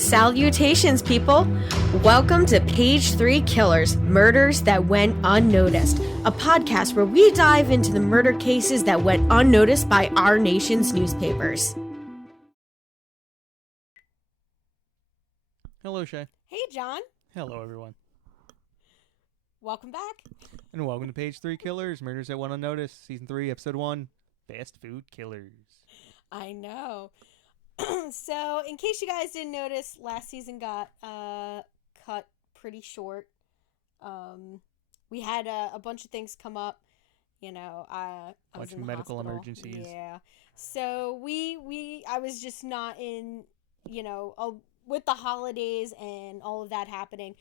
Salutations, people! Welcome to Page 3 Killers, Murders That Went Unnoticed, a podcast where we dive into the murder cases that went unnoticed by our nation's newspapers. Hello, Shay. Hey, John. Hello, everyone. Welcome back. And welcome to Page 3 Killers, Murders That Went Unnoticed, Season 3, Episode 1, Fast Food Killers. I know. So, in case you guys didn't notice, last season got cut pretty short. We had a bunch of things come up. You know, I was in the medical hospital. Emergencies. Yeah. So I was just not in, with the holidays and all of that happening.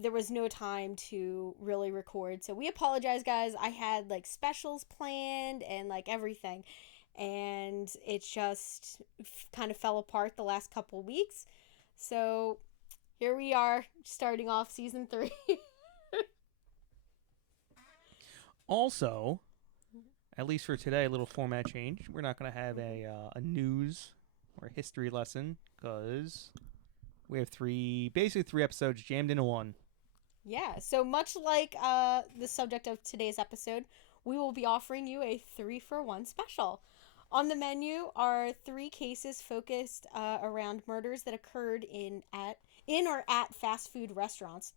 There was no time to really record. So we apologize, guys. I had specials planned and everything. And it just kind of fell apart the last couple of weeks. So here we are, starting off season 3. Also, at least for today, a little format change. We're not going to have a news or history lesson because we have basically three episodes jammed into one. Yeah, so much like the subject of today's episode, we will be offering you a 3-for-1 special. On the menu are 3 cases focused around murders that occurred in or at fast food restaurants.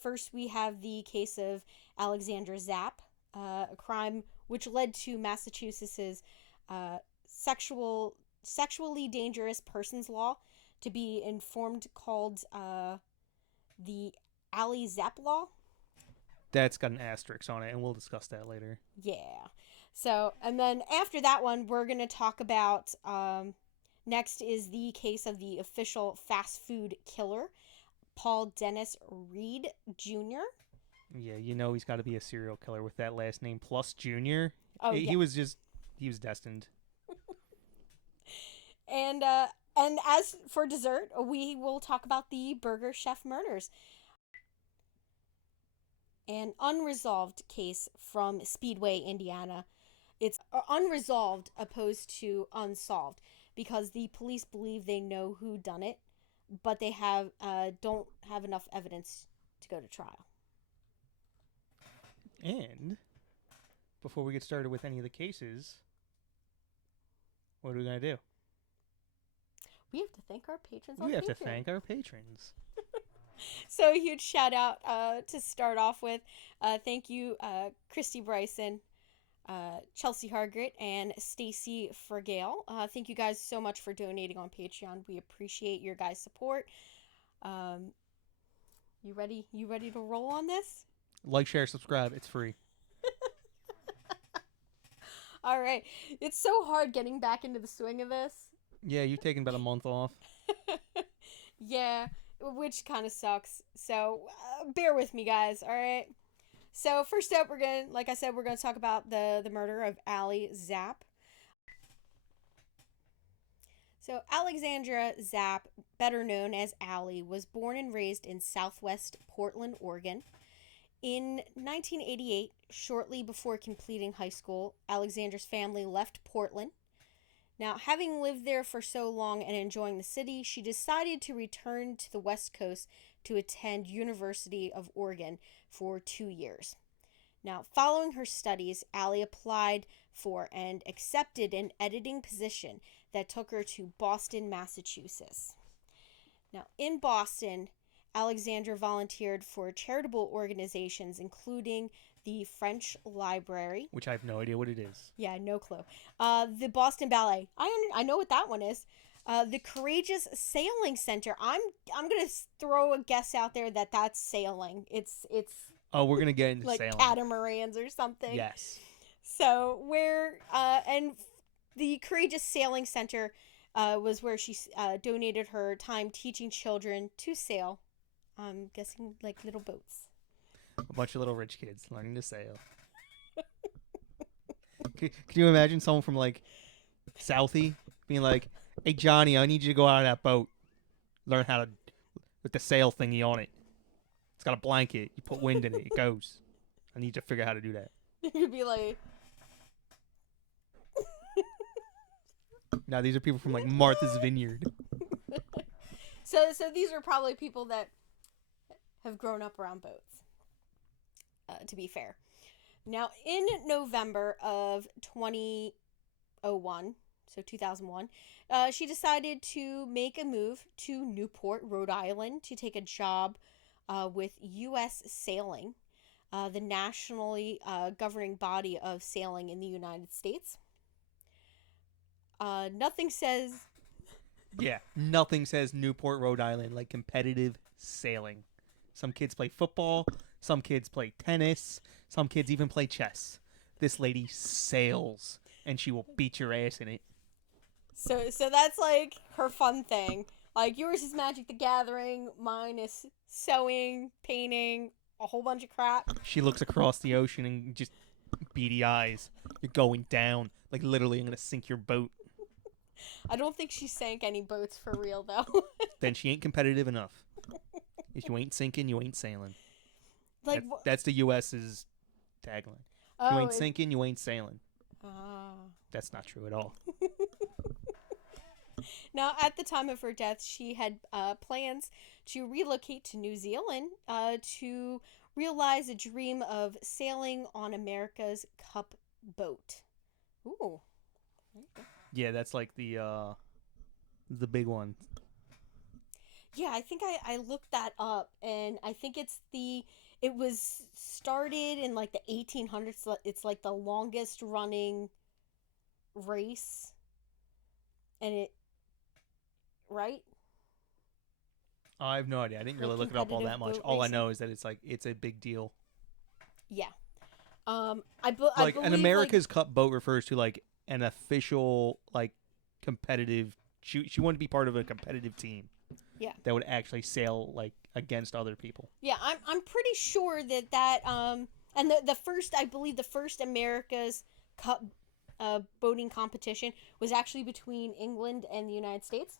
First, we have the case of Alexandra Zapp, a crime which led to Massachusetts's sexually dangerous persons law, to be informed called the Zapp Law. That's got an asterisk on it, and we'll discuss that later. Yeah. So, and then after that one, we're going to talk about, next is the case of the official fast food killer, Dennis Reid Jr. Yeah, he's got to be a serial killer with that last name plus Jr. Oh, he was destined. And as for dessert, we will talk about the Burger Chef murders. An unresolved case from Speedway, Indiana. It's unresolved opposed to unsolved because the police believe they know who done it, but they don't have enough evidence to go to trial. And before we get started with any of the cases, what are we going to do? We have to thank our patrons on Patreon. We have to thank our patrons. So a huge shout out to start off with. Thank you, Christy Bryson, Chelsea Hargret, and Stacy Fergale. Thank you guys so much for donating on Patreon. We appreciate your guys' support. You ready? You ready to roll on this? Like, share, subscribe. It's free. All right. It's so hard getting back into the swing of this. Yeah, you've taken about a month off. Yeah, which kind of sucks. So bear with me, guys. All right. So first up, we're going to talk about the murder of Ali Zapp. So Alexandra Zapp, better known as Ali, was born and raised in southwest Portland, Oregon. In 1988, shortly before completing high school, Alexandra's family left Portland. Now, having lived there for so long and enjoying the city, she decided to return to the West Coast to attend University of Oregon for 2 years. Now, following her studies, Ali applied for and accepted an editing position that took her to Boston, Massachusetts. Now, in Boston, Alexandra volunteered for charitable organizations, including the French Library. Which I have no idea what it is. Yeah, no clue. The Boston Ballet. I know what that one is. The Courageous Sailing Center. I'm gonna throw a guess out there that's sailing. It's Oh, we're gonna get into like sailing. catamarans or something. Yes. So and the Courageous Sailing Center was where she donated her time teaching children to sail. I'm guessing like little boats. A bunch of little rich kids learning to sail. Can you imagine someone from Southie being like, "Hey Johnny, I need you to go out of that boat, learn how to with the sail thingy on it. It's got a blanket. You put wind in it, it goes. I need you to figure out how to do that." You'd be like, Now these are people from Martha's Vineyard. So these are probably people that have grown up around boats, to be fair. Now, in November of 2001, so 2001, she decided to make a move to Newport, Rhode Island, to take a job with U.S. Sailing, the nationally governing body of sailing in the United States. Nothing says. Yeah, nothing says Newport, Rhode Island like competitive sailing. Some kids play football, some kids play tennis, some kids even play chess. This lady sails, and she will beat your ass in it. So that's like her fun thing. Like yours is Magic the Gathering, mine is sewing, painting, a whole bunch of crap. She looks across the ocean and just beady eyes. You're going down. Like literally, I'm gonna sink your boat. I don't think she sank any boats for real though. Then she ain't competitive enough. If you ain't sinking, you ain't sailing. Like that's the U.S.'s tagline. If you ain't sinking, you ain't sailing. That's not true at all. Now, at the time of her death, she had plans to relocate to New Zealand to realize a dream of sailing on America's Cup boat. Ooh. Yeah, that's like the big one. Yeah, I think I looked that up, and I think it was started in like the 1800s. It's like the longest running race, and right? I have no idea. I didn't really look it up all that much. All I know is that it's a big deal. Yeah. I believe, an America's Cup boat refers to like an official like competitive. She wanted to be part of a competitive team. Yeah. That would actually sail like against other people. Yeah, I'm pretty sure that and the first America's Cup boating competition was actually between England and the United States.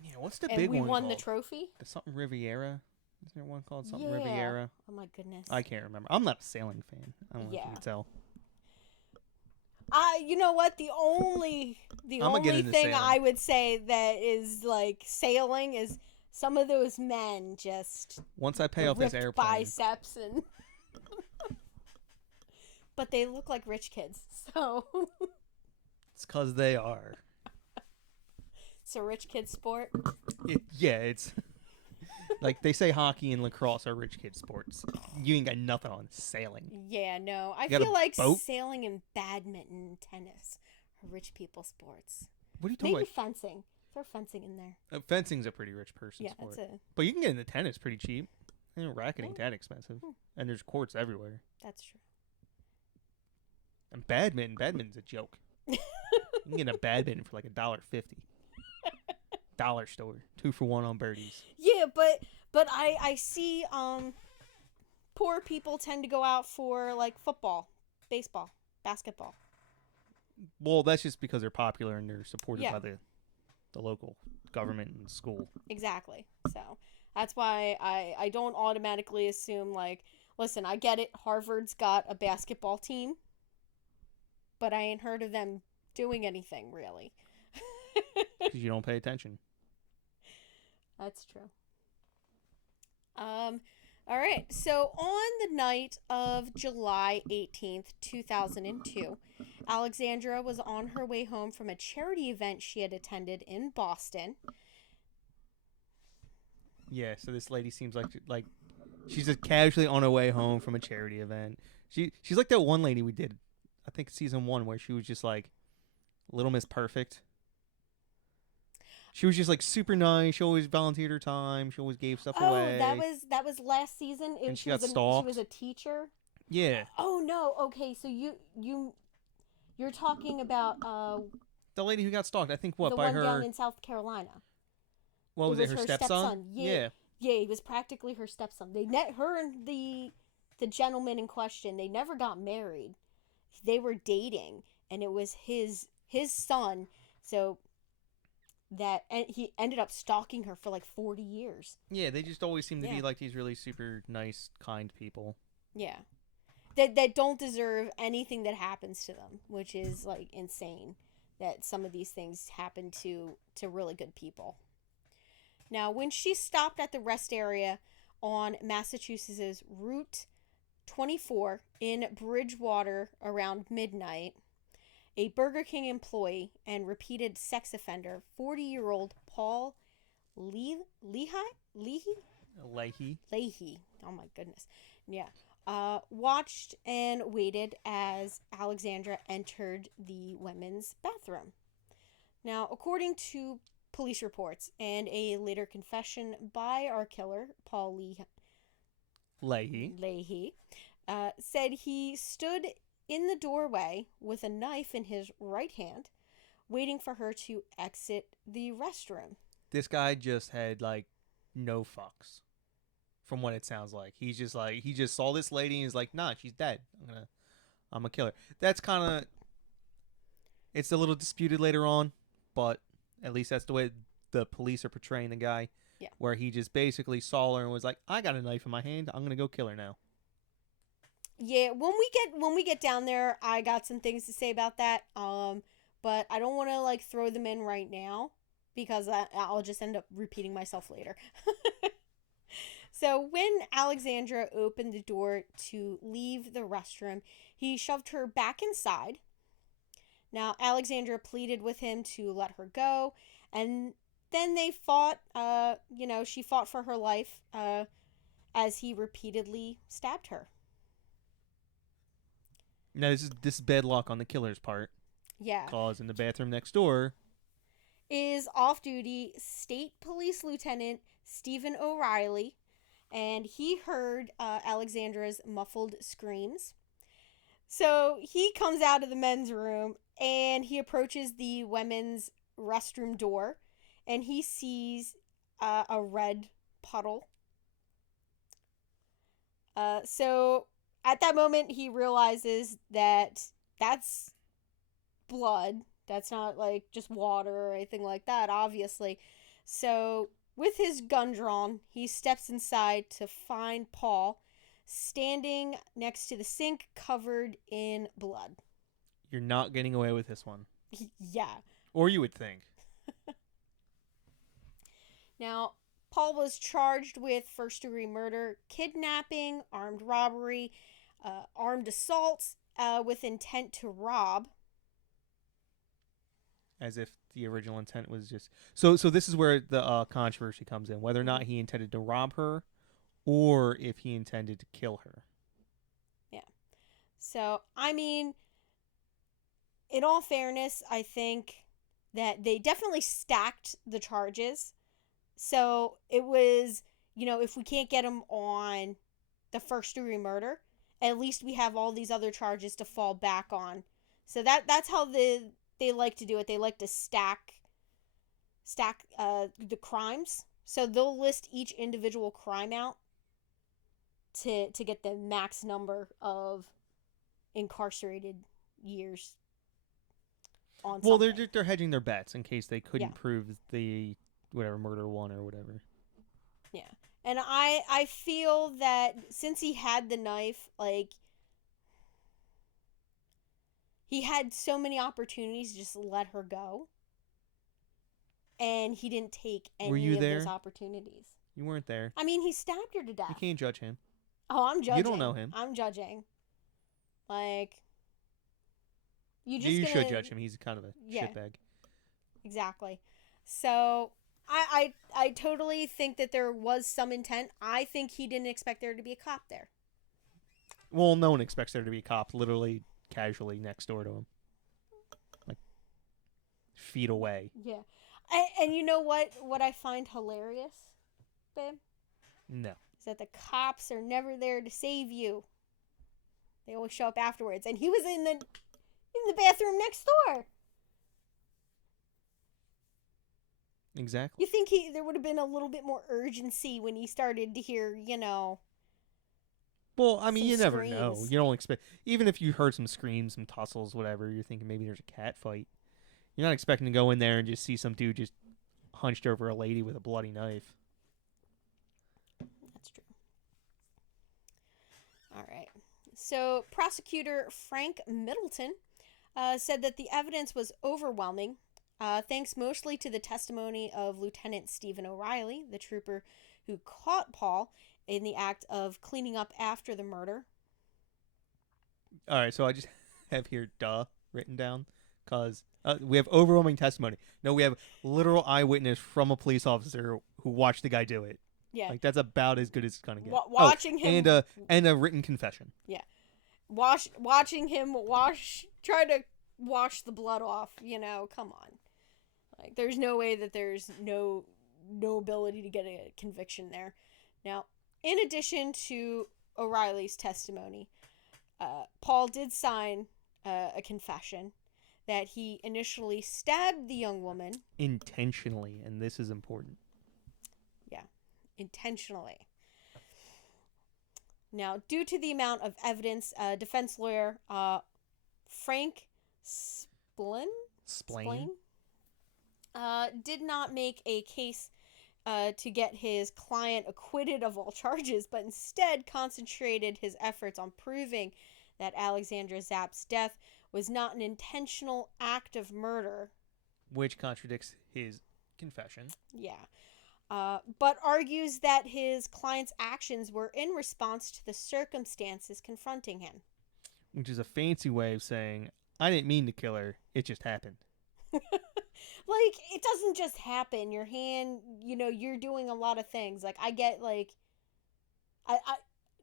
Yeah, what's the big one? And we won called? the trophy. The something Riviera. Is there one called something Yeah. Riviera? Oh my goodness. I can't remember. I'm not a sailing fan. I don't know if you can tell. You know what? The only thing sailing. I would say that is like sailing is some of those men just once I pay off this airplane biceps and but they look like rich kids, so it's because they are. It's a rich kid sport. It's like they say hockey and lacrosse are rich kid sports. You ain't got nothing on sailing. Yeah, no. I feel like boat? Sailing and badminton and tennis are rich people sports. What are you talking about? Maybe about? Fencing. Throw fencing in there. Fencing's a pretty rich person sport. That's it. But you can get into tennis pretty cheap. Racket ain't that expensive. And there's courts everywhere. That's true. And badminton's a joke. You can get a badminton for like $1.50. Dollar store, 2 for $1 on birdies. Yeah, but I see poor people tend to go out for like football, baseball, basketball. Well, that's just because they're popular and they're supported by the local government and school. Exactly. So that's why I don't automatically assume like, listen, I get it. Harvard's got a basketball team, but I ain't heard of them doing anything really. Because you don't pay attention. That's true. All right. So on the night of July 18th, 2002, Alexandra was on her way home from a charity event she had attended in Boston. Yeah, so this lady seems like she's just casually on her way home from a charity event. She's like that one lady we did, I think season 1, where she was just like Little Miss Perfect. She was just like super nice. She always volunteered her time. She always gave stuff away. Oh, that was last season. And she got stalked. She was a teacher. Yeah. Oh no. Okay, so you're talking about the lady who got stalked. I think the by one her down in South Carolina. What was it? Her stepson? Yeah. Yeah, he was practically her stepson. Her and the gentleman in question, they never got married. They were dating, and it was his son. So and he ended up stalking her for like 40 years. Yeah, they just always seem to be like these really super nice, kind people. Yeah. That don't deserve anything that happens to them, which is like insane that some of these things happen to really good people. Now, when she stopped at the rest area on Massachusetts' Route 24 in Bridgewater around midnight, a Burger King employee and repeated sex offender, 40-year-old Paul Leahy? Leahy. Oh my goodness. Yeah. Watched and waited as Alexandra entered the women's bathroom. Now, according to police reports and a later confession by our killer, Paul Leahy, said he stood in the doorway with a knife in his right hand, waiting for her to exit the restroom. This guy just had like no fucks, from what it sounds like. He's just like, he just saw this lady and he's like, nah, she's dead. I'm a killer. That's kind of, it's a little disputed later on, but at least that's the way the police are portraying the guy. Yeah. Where he just basically saw her and was like, I got a knife in my hand. I'm gonna go kill her now. Yeah, when we get down there, I got some things to say about that. But I don't want to like throw them in right now because I'll just end up repeating myself later. So when Alexandra opened the door to leave the restroom, he shoved her back inside. Now, Alexandra pleaded with him to let her go, and then they fought. She fought for her life as he repeatedly stabbed her. Now, this is bad luck on the killer's part. Yeah. Cause in the bathroom next door is off-duty State Police Lieutenant Stephen O'Reilly, and he heard Alexandra's muffled screams. So he comes out of the men's room and he approaches the women's restroom door, and he sees a red puddle. So at that moment, he realizes that that's blood. That's not like just water or anything like that, obviously. So with his gun drawn, he steps inside to find Paul standing next to the sink covered in blood. You're not getting away with this one. Yeah. Or you would think. Now, Paul was charged with first-degree murder, kidnapping, armed robbery, armed assault with intent to rob. As if the original intent was just... So this is where the controversy comes in. Whether or not he intended to rob her or if he intended to kill her. Yeah. So, I mean, in all fairness, I think that they definitely stacked the charges. So it was, if we can't get him on the first-degree murder, at least we have all these other charges to fall back on. So that's how they like to do it. They like to stack the crimes. So they'll list each individual crime out to get the max number of incarcerated years on Well, something. they're hedging their bets in case they couldn't prove the whatever murder one or whatever. Yeah. And I feel that since he had the knife, like, he had so many opportunities to just let her go. And he didn't take any of those opportunities. You weren't there. I mean, he stabbed her to death. You can't judge him. Oh, I'm judging. You don't know him. I'm judging. Like, you should judge him. He's kind of a shitbag. Exactly. So, I totally think that there was some intent. I think he didn't expect there to be a cop there. Well, no one expects there to be a cop literally casually next door to him. Like, feet away. Yeah. And you know what I find hilarious, babe? No. Is that the cops are never there to save you. They always show up afterwards. And he was in the bathroom next door. Exactly. You think there would have been a little bit more urgency when he started to hear, Well, I mean, you never screams. know. You don't expect... Even if you heard some screams, some tussles, whatever, you're thinking maybe there's a cat fight. You're not expecting to go in there and just see some dude just hunched over a lady with a bloody knife. That's true. All right. So, prosecutor Frank Middleton said that the evidence was overwhelming, thanks mostly to the testimony of Lieutenant Stephen O'Reilly, the trooper who caught Paul in the act of cleaning up after the murder. All right, so I just have here "duh" written down because we have overwhelming testimony. No, we have literal eyewitness from a police officer who watched the guy do it. Yeah. Like that's about as good as it's gonna get. Watching him and a written confession. Yeah. Watching him try to wash the blood off, come on. Like there's no way that there's no ability to get a conviction there. Now, in addition to O'Reilly's testimony, Paul did sign a confession that he initially stabbed the young woman intentionally, and this is important. Yeah, intentionally. Now, due to the amount of evidence, defense lawyer Frank Splain did not make a case to get his client acquitted of all charges, but instead concentrated his efforts on proving that Alexandra Zapp's death was not an intentional act of murder. Which contradicts his confession. Yeah. But argues that his client's actions were in response to the circumstances confronting him. Which is a fancy way of saying, I didn't mean to kill her, it just happened. Like, it doesn't just happen. Your hand, you're doing a lot of things. Like, I get, like, I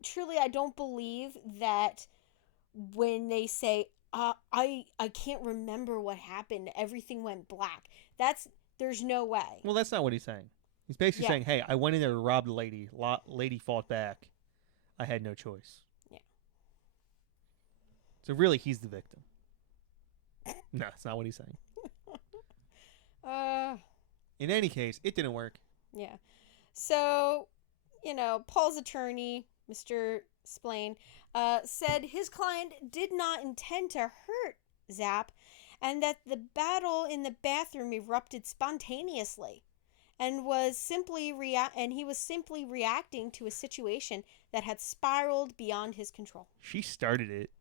truly, I don't believe that when they say, I can't remember what happened, everything went black. There's no way. Well, that's not what he's saying. He's basically saying, hey, I went in there to rob the lady. Lady fought back. I had no choice. Yeah. So really, he's the victim. No, that's not what he's saying. In any case, it didn't work. Yeah. So, Paul's attorney, Mr. Splain, said his client did not intend to hurt Zapp and that the battle in the bathroom erupted spontaneously and he was simply reacting to a situation that had spiraled beyond his control. She started it.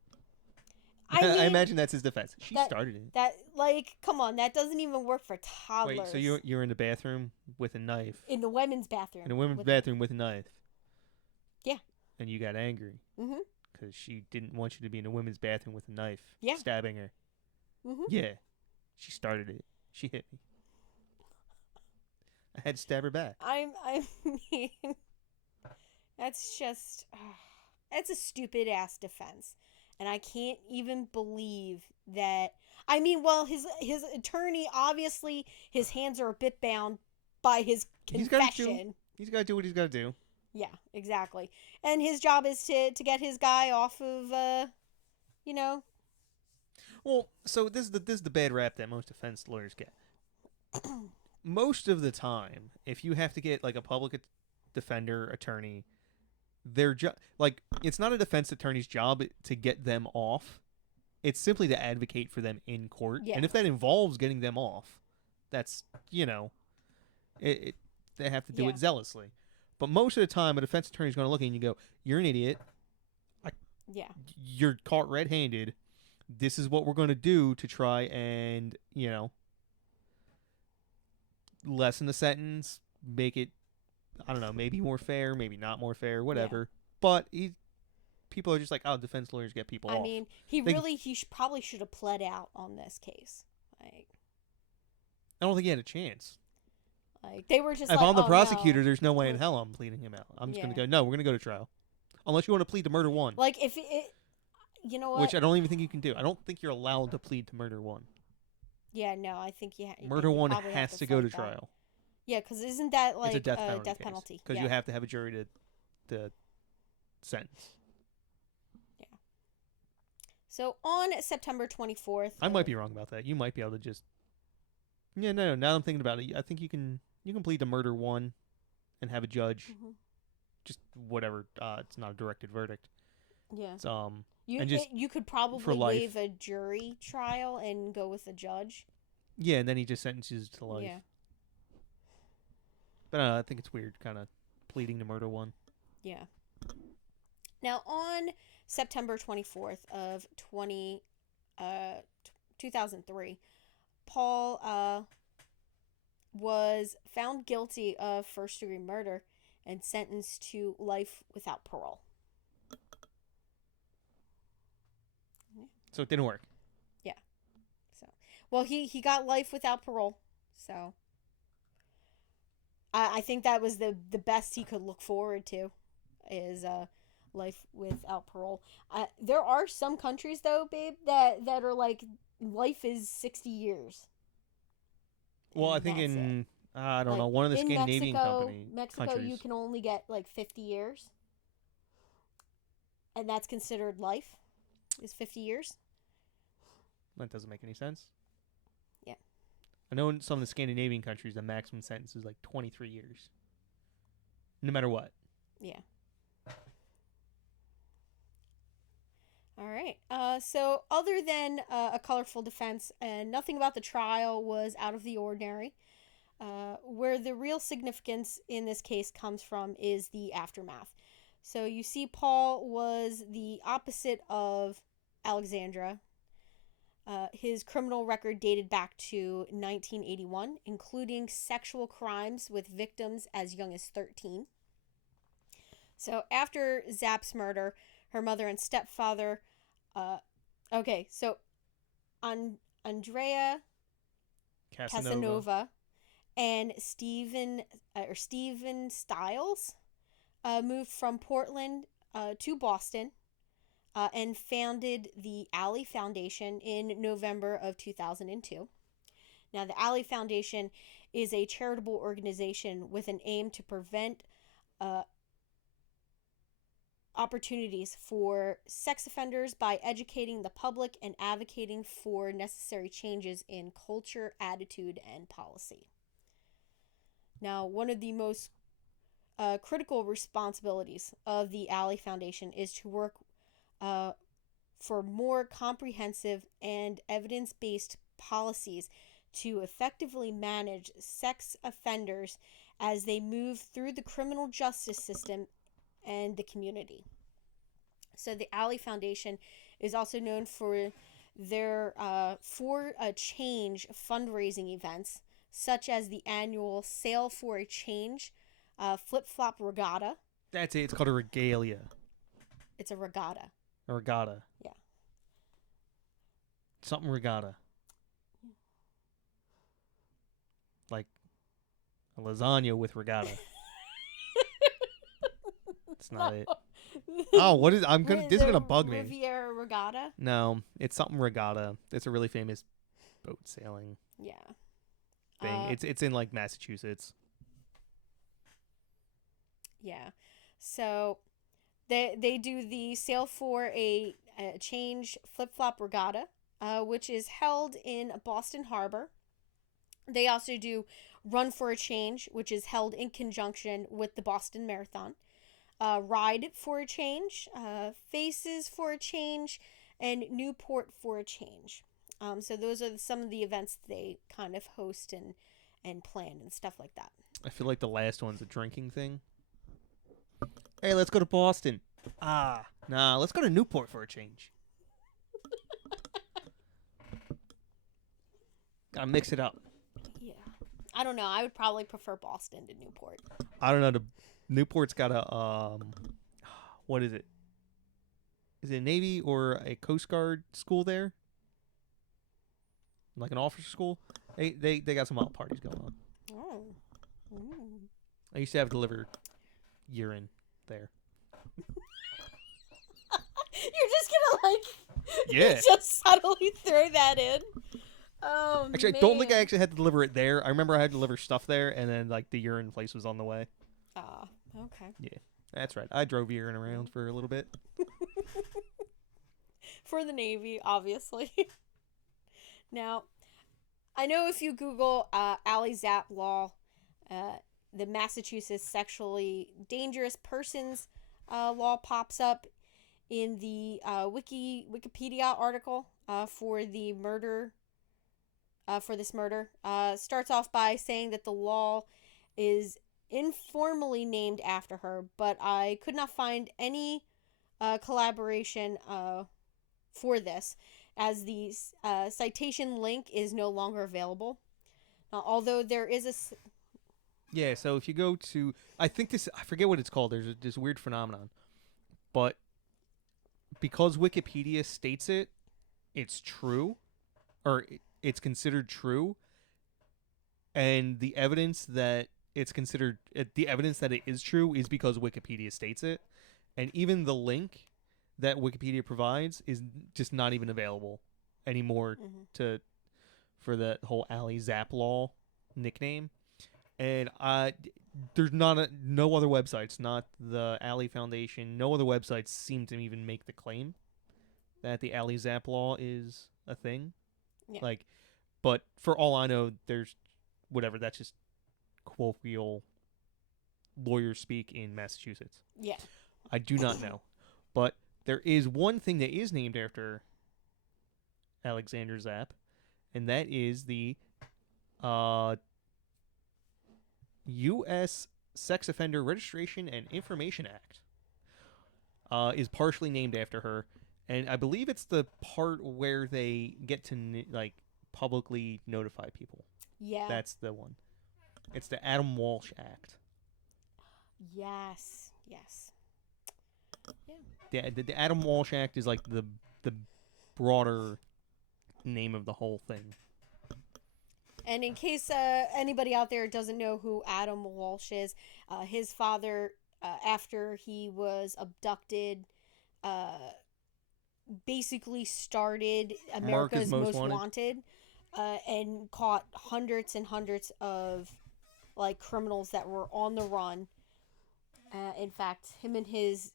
I imagine that's his defense. She started it. Come on, that doesn't even work for toddlers. Wait, so you're in the bathroom with a knife? In the women's bathroom. In a women's bathroom with a knife. Yeah. And you got angry. Mm-hmm. Because she didn't want you to be in a women's bathroom with a knife. Yeah. Stabbing her. Mm-hmm. Yeah. She started it. She hit me. I had to stab her back. I mean, that's just, that's a stupid ass defense. And I can't even believe that. I mean, well, his attorney, obviously, his hands are a bit bound by his confession. He's got to do what he's got to do. Yeah, exactly. And his job is to get his guy off of, Well, so this is the bad rap that most defense lawyers get. Most of the time, if you have to get like a public defender attorney, their job, like, it's not a defense attorney's job to get them off. It's simply to advocate for them in court. Yeah. And if that involves getting them off, that's, they have to do it zealously. But most of the time, a defense attorney is going to look at you and you go, you're an idiot. You're caught red-handed. This is what we're going to do to try and, lessen the sentence, make it, I don't know, maybe more fair, maybe not more fair, whatever. Yeah. But people are just like, oh, defense lawyers get people off. I mean, he probably should have pled out on this case. Like, I don't think he had a chance. Like, they were just if I'm the prosecutor, no. There's no way in hell I'm pleading him out. I'm just going to go, no, we're going to go to trial. Unless you want to plead to murder one. Like, if it, you know what? Which I don't even think you can do. I don't think you're allowed to plead to murder one. Yeah, no, I think murder one has to go to trial. Yeah, because isn't that like it's a death penalty? Because you have to have a jury to sentence. Yeah. So on September 24th, I might be wrong about that. You might be able to just. Yeah, no. Now I'm thinking about it. I think you can plead to murder one, and have a judge. Mm-hmm. Just whatever. It's not a directed verdict. Yeah. It's, you could probably waive a jury trial and go with a judge. Yeah, and then he just sentences to life. Yeah. But I think it's weird, kind of pleading to murder one. Yeah. Now, on September 24th of 2003, Paul was found guilty of first-degree murder and sentenced to life without parole. So it didn't work. Yeah. So, well, he got life without parole. So, I think that was the best he could look forward to, is life without parole. There are some countries though, babe, that are like life is 60 years. Well, I And think that's it. in I don't Like, know, one of the in Scandinavian Mexico, countries. you can only get like 50 years, and that's considered life. Is 50 years? That doesn't make any sense. Yeah. I know in some of the Scandinavian countries, the maximum sentence is like 23 years. No matter what. Yeah. All right. So other than a colorful defense, and nothing about the trial was out of the ordinary. Where the real significance in this case comes from is the aftermath. So you see, Paul was the opposite of Alexandra. His criminal record dated back to 1981, including sexual crimes with victims as young as 13. So after Zapp's murder, her mother and stepfather, so Andrea Casanova and Stephen Stiles moved from Portland to Boston and founded the Alley Foundation in November of 2002. Now, the Alley Foundation is a charitable organization with an aim to prevent opportunities for sex offenders by educating the public and advocating for necessary changes in culture, attitude, and policy. Now, one of the most critical responsibilities of the Alley Foundation is to work for more comprehensive and evidence-based policies to effectively manage sex offenders as they move through the criminal justice system and the community. So the Alley Foundation is also known for their For a Change fundraising events, such as the annual Sail for a Change flip-flop regatta. That's it. It's called a regalia. It's a regatta. A regatta. Yeah. Something regatta. Like a lasagna with regatta. It's not it. Oh, what is? This is gonna bug me. Riviera Regatta. No, it's something regatta. It's a really famous boat sailing. Yeah. Thing. It's in like Massachusetts. Yeah. So they do the Sail for a Change flip flop regatta, which is held in Boston Harbor. They also do Run for a Change, which is held in conjunction with the Boston Marathon. Ride for a Change, Faces for a Change, and Newport for a Change. So those are some of the events they kind of host and plan and stuff like that. I feel like the last one's a drinking thing. Hey, let's go to Boston. Nah, let's go to Newport for a change. Gotta mix it up. Yeah. I don't know. I would probably prefer Boston to Newport. I don't know. Newport's got a what is it? Is it a Navy or a Coast Guard school there? Like an officer school? They got some wild parties going on. Oh. Ooh. I used to have delivered urine there. You're just gonna Yeah. just subtly throw that in. Oh, actually, man. I don't think I actually had to deliver it there. I remember I had to deliver stuff there, and then like the urine place was on the way. Okay. Yeah, that's right. I drove urine around for a little bit. For the Navy, obviously. Now, I know if you Google Zapp Law, the Massachusetts Sexually Dangerous Persons Law pops up in the Wikipedia article for the murder. For this murder, starts off by saying that the law is informally named after her, but I could not find any collaboration for this. as the citation link is no longer available. Although there is Yeah, so if you go to, I forget what it's called. There's this weird phenomenon, but because Wikipedia states it, it's true, or it's considered true, and the evidence that the evidence that it is true is because Wikipedia states it, and even the link that Wikipedia provides is just not even available anymore to for the whole Zapp Law nickname. And there's no other websites, not the Ali Foundation, no other websites seem to even make the claim that the Zapp Law is a thing. Yeah. Like, but for all I know, there's whatever. That's just colloquial lawyer speak in Massachusetts. Yeah. I do not know, but there is one thing that is named after Alexandra Zapp, and that is the U.S. Sex Offender Registration and Information Act. Is partially named after her, and I believe it's the part where they get to like publicly notify people. Yeah. That's the one. It's the Adam Walsh Act. Yes. Yes. Yeah. The Adam Walsh Act is like the broader name of the whole thing. And in case anybody out there doesn't know who Adam Walsh is, his father, after he was abducted, basically started America's Most Wanted, and caught hundreds and hundreds of like criminals that were on the run. In fact, him and his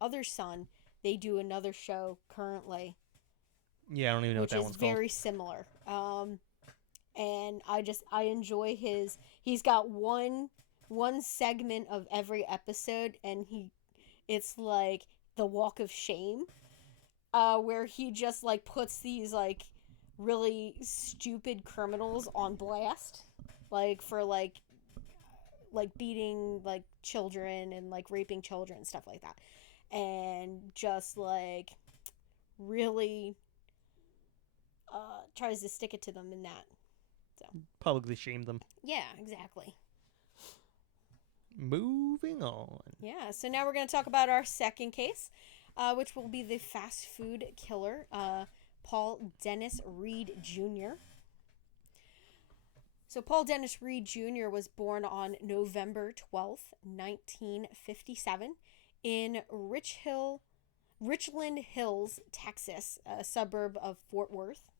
other son, they do another show currently. Yeah, I don't even know what that one's called. Which is very similar. And I enjoy he's got one segment of every episode, and it's like the walk of shame, where he just like puts these like really stupid criminals on blast, like for like beating like children and like raping children and stuff like that, and just like really tries to stick it to them in that. So publicly shame them. Yeah, exactly. Moving on. Yeah, so now we're going to talk about our second case, which will be the fast food killer, Paul Dennis Reid Jr. So Paul Dennis Reid Jr. was born on November 12th, 1957 in Richland Hills, Texas, a suburb of Fort Worth.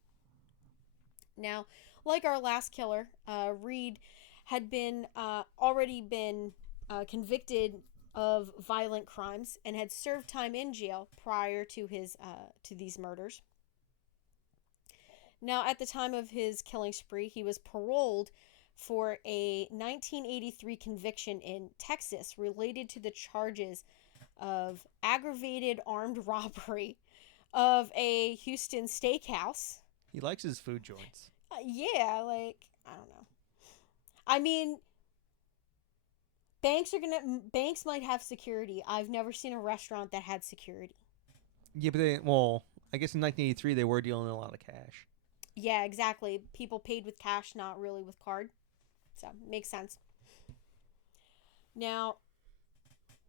Now, like our last killer, Reid had already been convicted of violent crimes and had served time in jail prior to these murders. Now, at the time of his killing spree, he was paroled for a 1983 conviction in Texas related to the charges of aggravated armed robbery of a Houston steakhouse. He likes his food joints. Yeah, like, I don't know. I mean, banks might have security. I've never seen a restaurant that had security. Yeah, but I guess in 1983 they were dealing in a lot of cash. Yeah, exactly. People paid with cash, not really with card. So, makes sense. Now,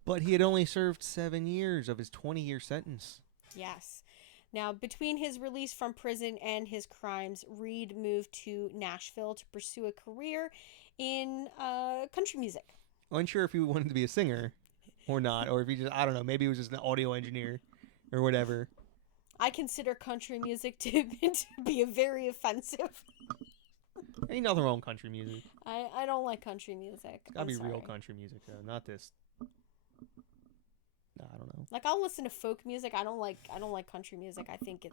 but he had only served 7 years of his 20-year sentence. Yes. Now, between his release from prison and his crimes, Reid moved to Nashville to pursue a career in country music. Unsure if he wanted to be a singer or not, or if he just, I don't know, maybe he was just an audio engineer or whatever. I consider country music to be very offensive. Ain't nothing wrong with country music. I don't like country music. It's gotta be real country music, though, not this. I don't know. Like, I'll listen to folk music. I don't like country music. I think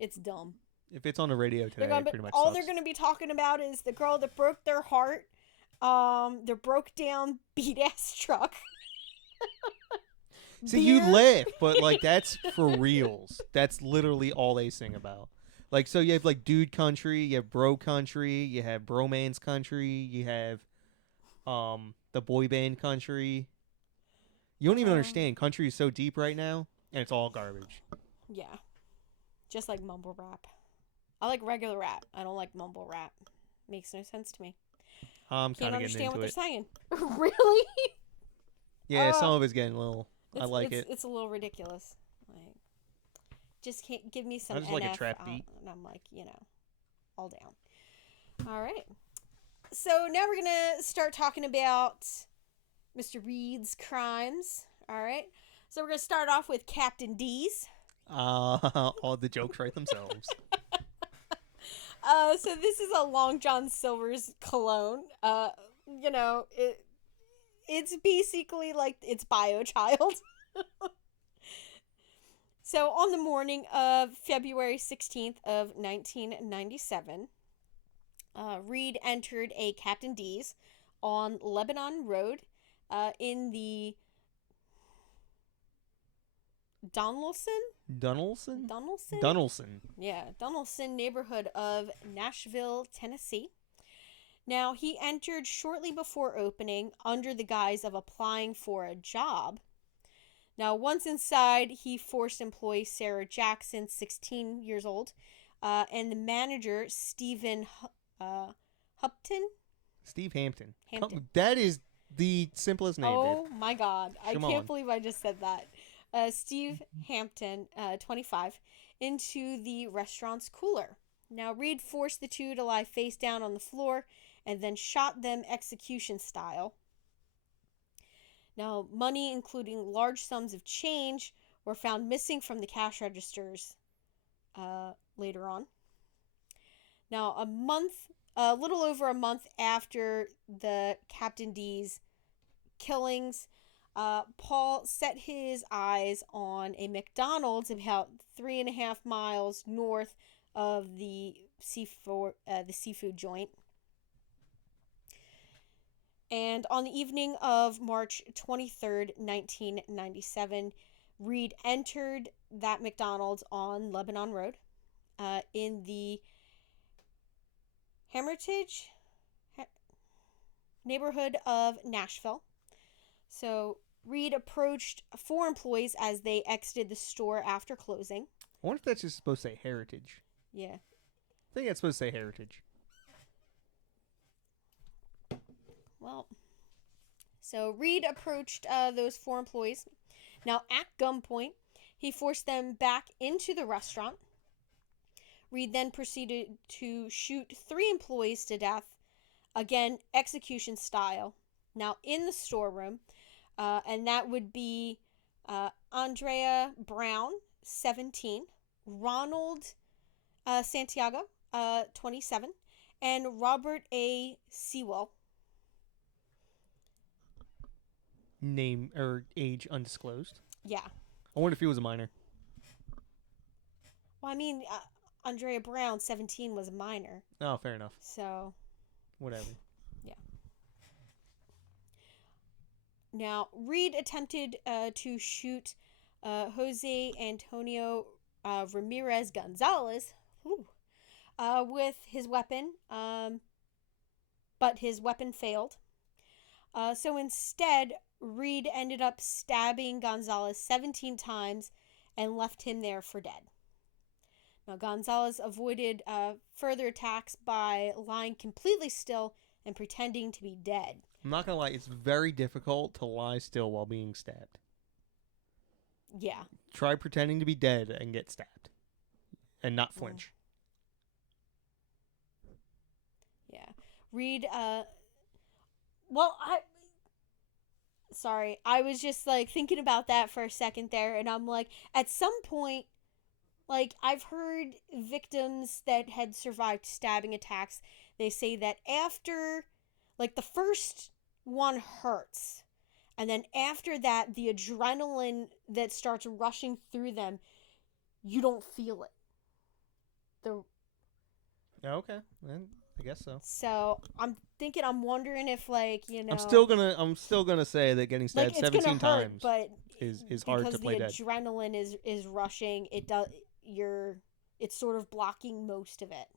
it's dumb. If it's on the radio today, it pretty much all sucks. They're going to be talking about is the girl that broke their heart, the broke down beat ass truck. See, you laugh, but like that's for reals. That's literally all they sing about. Like, so you have like dude country, you have bro country, you have bromance country, you have the boy band country. You don't even understand. Country is so deep right now, and it's all garbage. Yeah. just like mumble rap. I like regular rap. I don't like mumble rap. Makes no sense to me. I'm Can't kind of getting understand into what it. they're saying. Really? Yeah, some of it's getting a little. I like it. It's a little ridiculous. Like, just can't give me some I just like a NF, trap beat. and I'm like, all down. All right. So now we're gonna start talking about Mr. Reid's crimes. All right. So we're gonna start off with Captain D's. All the jokes write themselves. So this is a Long John Silver's cologne. It's basically like its bio child. So on the morning of February 16th of 1997, Reid entered a Captain D's on Lebanon Road in the Donaldson? Donaldson. Yeah, Donaldson neighborhood of Nashville, Tennessee. Now, he entered shortly before opening under the guise of applying for a job. Now, once inside, he forced employee Sarah Jackson, 16 years old, and the manager, Stephen Hupton. Steve Hampton. Hampton. That is the simplest name, Oh, my God. I Come can't on. believe I just said that. Steve Hampton, 25, into the restaurant's cooler. Now, Reid forced the two to lie face down on the floor and then shot them execution style. Now, money, including large sums of change, were found missing from the cash registers later on. Now, a little over a month after the Captain D's killings, Paul set his eyes on a McDonald's about 3.5 miles north of the seafood joint. And on the evening of March 23rd, 1997, Reid entered that McDonald's on Lebanon Road in the Hermitage neighborhood of Nashville. So Reid approached 4 employees as they exited the store after closing. I wonder if that's just supposed to say heritage. Yeah. I think it's supposed to say heritage. Well, so Reid approached those 4 employees. Now, at gunpoint, he forced them back into the restaurant. Reid then proceeded to shoot 3 employees to death, again, execution style. Now, in the storeroom, and that would be Andrea Brown, 17, Ronald Santiago, 27, and Robert A. Sewell. Name or age undisclosed. Yeah. I wonder if he was a minor. Well, I mean, Andrea Brown, 17, was a minor. Oh, fair enough. So. Whatever. Yeah. Now, Reid attempted to shoot Jose Antonio Ramirez Gonzalez with his weapon, but his weapon failed. So instead, Reid ended up stabbing Gonzalez 17 times and left him there for dead. Now, Gonzalez avoided further attacks by lying completely still and pretending to be dead. I'm not going to lie, it's very difficult to lie still while being stabbed. Yeah. Try pretending to be dead and get stabbed. And not flinch. Yeah. Reid, sorry, I was just like thinking about that for a second there, and I'm like, at some point, like, I've heard victims that had survived stabbing attacks, they say that after, like, the first one hurts, and then after that, the adrenaline that starts rushing through them, you don't feel it. Okay, then I guess so. So I'm wondering if, like, I'm still gonna say that getting stabbed like, it's 17 gonna hurt, times but is hard to play dead. Because the adrenaline is rushing, it's sort of blocking most of it.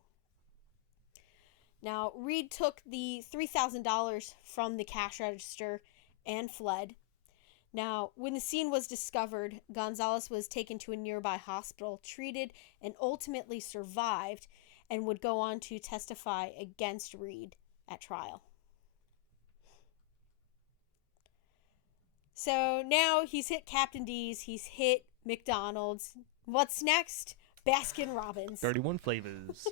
Now, Reid took the $3,000 from the cash register and fled. Now, when the scene was discovered, Gonzalez was taken to a nearby hospital, treated, and ultimately survived, and would go on to testify against Reid at trial. So now he's hit Captain D's, he's hit McDonald's. What's next? Baskin Robbins. 31 flavors.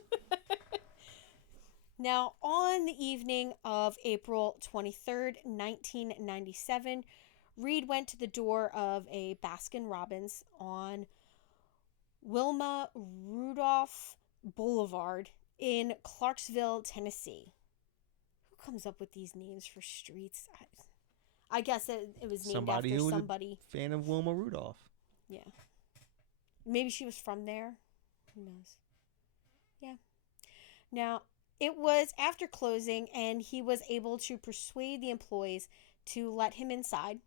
Now, on the evening of April 23rd, 1997, Reid went to the door of a Baskin Robbins on Wilma Rudolph Boulevard in Clarksville, Tennessee. Who comes up with these names for streets? I guess it was named after somebody. Fan of Wilma Rudolph. Yeah. Maybe she was from there. Who knows? Yeah. Now, it was after closing, and he was able to persuade the employees to let him inside.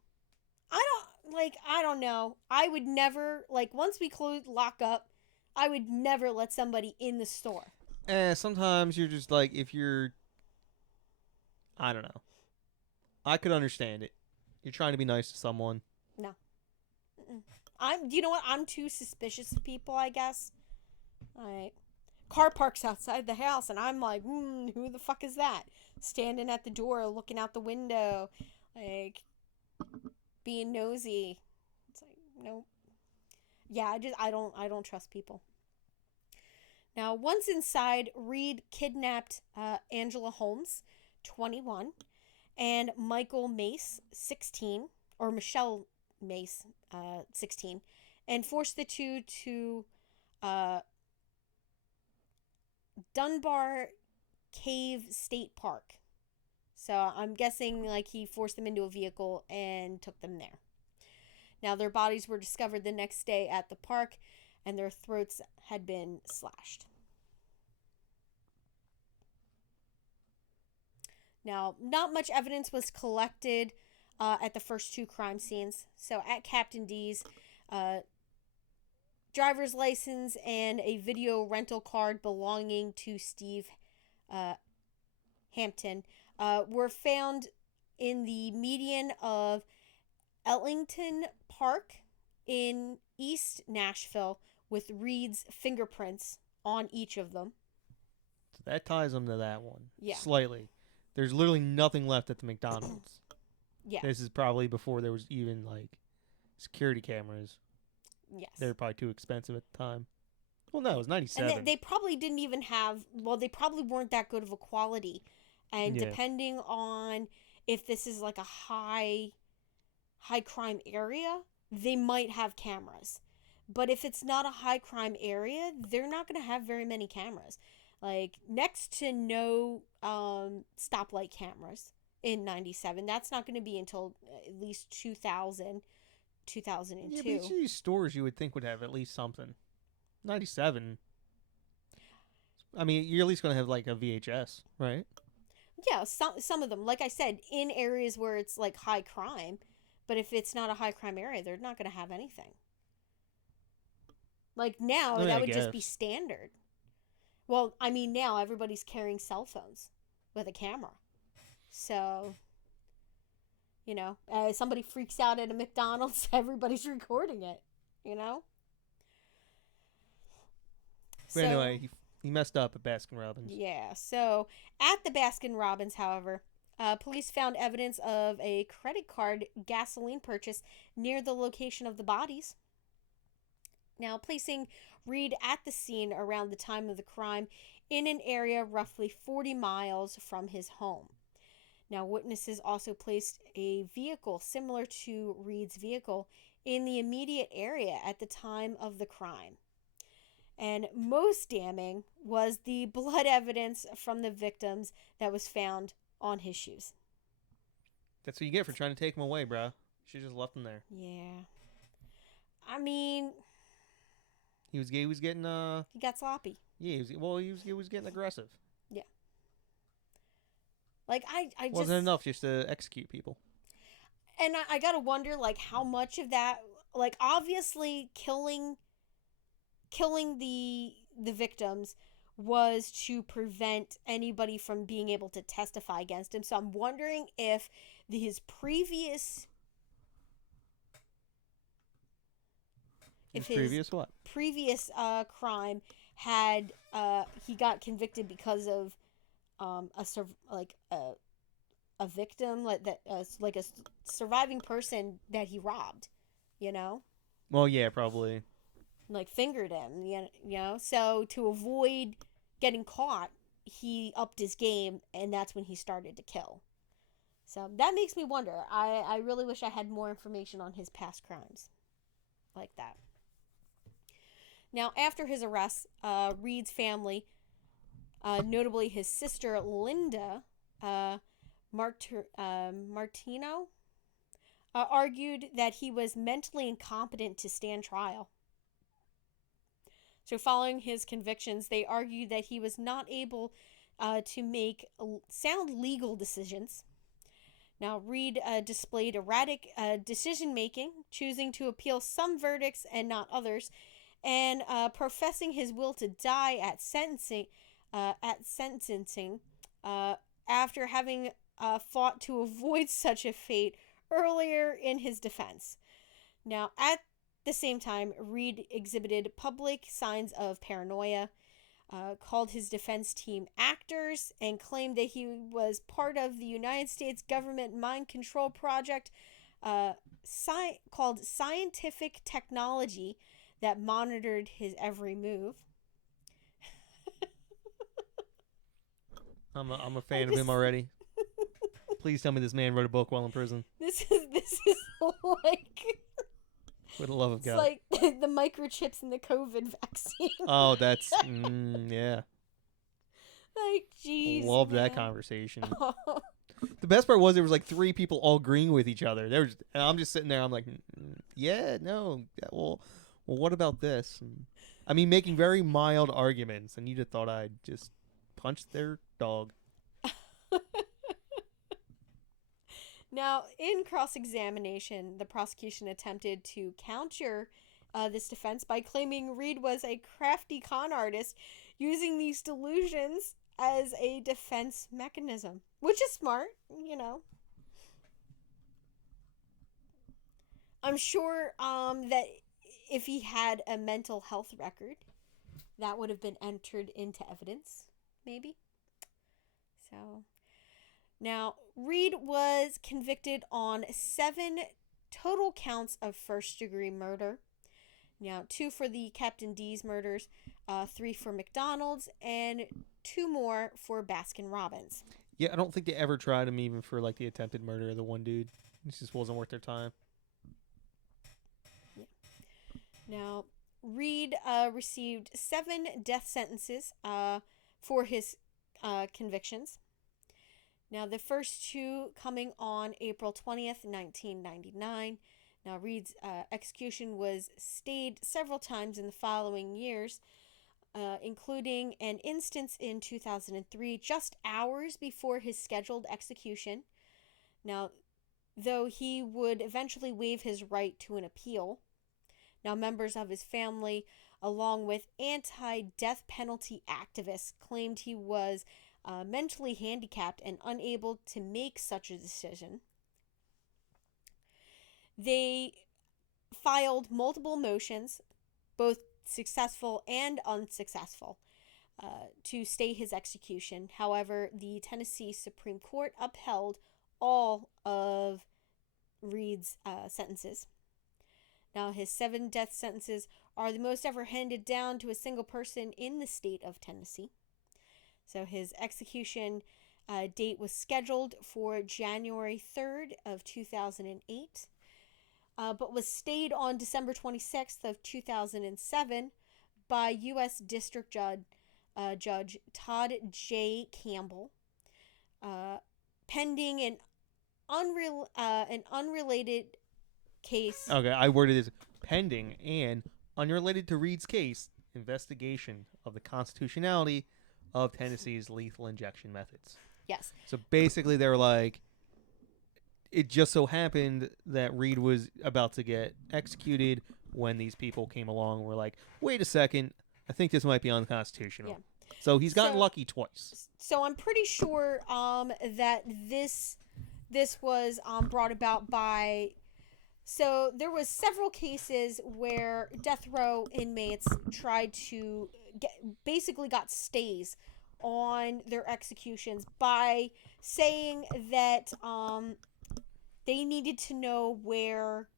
I don't know. I would never, once we lock up, I would never let somebody in the store. Sometimes you're just if you're, I don't know. I could understand it. You're trying to be nice to someone. No. You know what? I'm too suspicious of people, I guess. All right. Car parks outside the house, and I'm like, who the fuck is that? Standing at the door, looking out the window, being nosy. It's like, nope. Yeah, I don't trust people. Now, once inside, Reid kidnapped Angela Holmes, 21, and Michael Mace, 16, or Michelle Mace, 16, and forced the two to Dunbar Cave State Park. So I'm guessing he forced them into a vehicle and took them there. Now, their bodies were discovered the next day at the park, and their throats had been slashed. Now, not much evidence was collected at the first two crime scenes. So at Captain D's, driver's license and a video rental card belonging to Steve Hampton were found in the median of Ellington Park in East Nashville, with Reid's fingerprints on each of them. So that ties them to that one. Yeah. Slightly. There's literally nothing left at the McDonald's. Yeah. This is probably before there was even security cameras. Yes. They were probably too expensive at the time. Well, no, it was 97. And they probably didn't even have, they probably weren't that good of a quality. And depending on if this is a high crime area, they might have cameras. But if it's not a high crime area, they're not going to have very many cameras. Next to no stoplight cameras in 97. That's not going to be until at least 2000, 2002. Yeah, but each of these stores you would think would have at least something. 97. I mean, you're at least going to have a VHS, right? Yeah, some of them. Like I said, in areas where it's high crime. But if it's not a high crime area, they're not going to have anything. Now, that would just be standard. Well, I mean, now everybody's carrying cell phones with a camera. So, somebody freaks out at a McDonald's, everybody's recording it, But anyway, he messed up at Baskin Robbins. Yeah, so at the Baskin Robbins, however, police found evidence of a credit card gasoline purchase near the location of the bodies. Now, placing Reid at the scene around the time of the crime in an area roughly 40 miles from his home. Now, witnesses also placed a vehicle similar to Reid's vehicle in the immediate area at the time of the crime. And most damning was the blood evidence from the victims that was found on his shoes. That's what you get for trying to take him away, bro. She just left him there. Yeah. I mean, he was getting he got sloppy. Yeah, he was getting aggressive. Yeah. I just wasn't enough just to execute people. And I gotta wonder how much of that, obviously killing the victims was to prevent anybody from being able to testify against him. So I'm wondering if his previous if his previous what? previous crime had he got convicted because of a victim like that like a surviving person that he robbed, you know, Well, yeah, probably. like fingered him, you know. So to avoid getting caught, he upped his game, and that's when he started to kill. So that makes me wonder. I really wish I had more information on his past crimes like that. Now, after his arrest, Reid's family, notably his sister Linda Martino, argued that he was mentally incompetent to stand trial. So, following his convictions, they argued that he was not able to make sound legal decisions. Now, Reid displayed erratic decision making, choosing to appeal some verdicts and not others, and professing his will to die at sentencing. After having fought to avoid such a fate earlier in his defense. Now, at the same time, Reid exhibited public signs of paranoia, called his defense team actors, and claimed that he was part of the United States government mind control project called Scientific Technology that monitored his every move. I'm a fan of him already. Please tell me this man wrote a book while in prison. This is like For the love of God. it's like the microchips in the COVID vaccine. Oh, that's yeah. Like, jeez. Love man. that conversation. The best part was there was like three people all agreeing with each other. And I'm just sitting there. I'm like, yeah, no, yeah, well, what about this? And, I mean, making very mild arguments, and you'd have thought I'd just punch their dog. Now, in cross-examination, the prosecution attempted to counter this defense by claiming Reid was a crafty con artist using these delusions as a defense mechanism, which is smart, you know. I'm sure that if he had a mental health record, that would have been entered into evidence, maybe. So, now, Reid was convicted on 7 total counts of first-degree murder. Now, 2 for the Captain D's murders, 3 for McDonald's, and 2 more for Baskin-Robbins. Yeah, I don't think they ever tried him even for like the attempted murder of the one dude. It just wasn't worth their time. Yeah. Now, Reid received 7 death sentences for his convictions. Now, the first 2 coming on April 20th, 1999. Now, Reid's execution was stayed several times in the following years, including an instance in 2003, just hours before his scheduled execution. Now, though he would eventually waive his right to an appeal. Now, members of his family, along with anti-death penalty activists, claimed he was mentally handicapped and unable to make such a decision. They filed multiple motions, both successful and unsuccessful, to stay his execution. However, the Tennessee Supreme Court upheld all of Reid's sentences. Now, his 7 death sentences are the most ever handed down to a single person in the state of Tennessee. So his execution date was scheduled for January 3rd of 2008, but was stayed on December 26th of 2007 by U.S. District Judge Todd J. Campbell, pending an unrelated case. Okay, I worded this pending and unrelated to Reid's case, investigation of the constitutionality of Tennessee's lethal injection methods. Yes. So basically, they were like, it just so happened that Reid was about to get executed when these people came along and were like, wait a second, I think this might be unconstitutional. Yeah. So he's gotten lucky twice. So I'm pretty sure that this was brought about by So there was several cases where death row inmates tried to basically got stays on their executions by saying that they needed to know where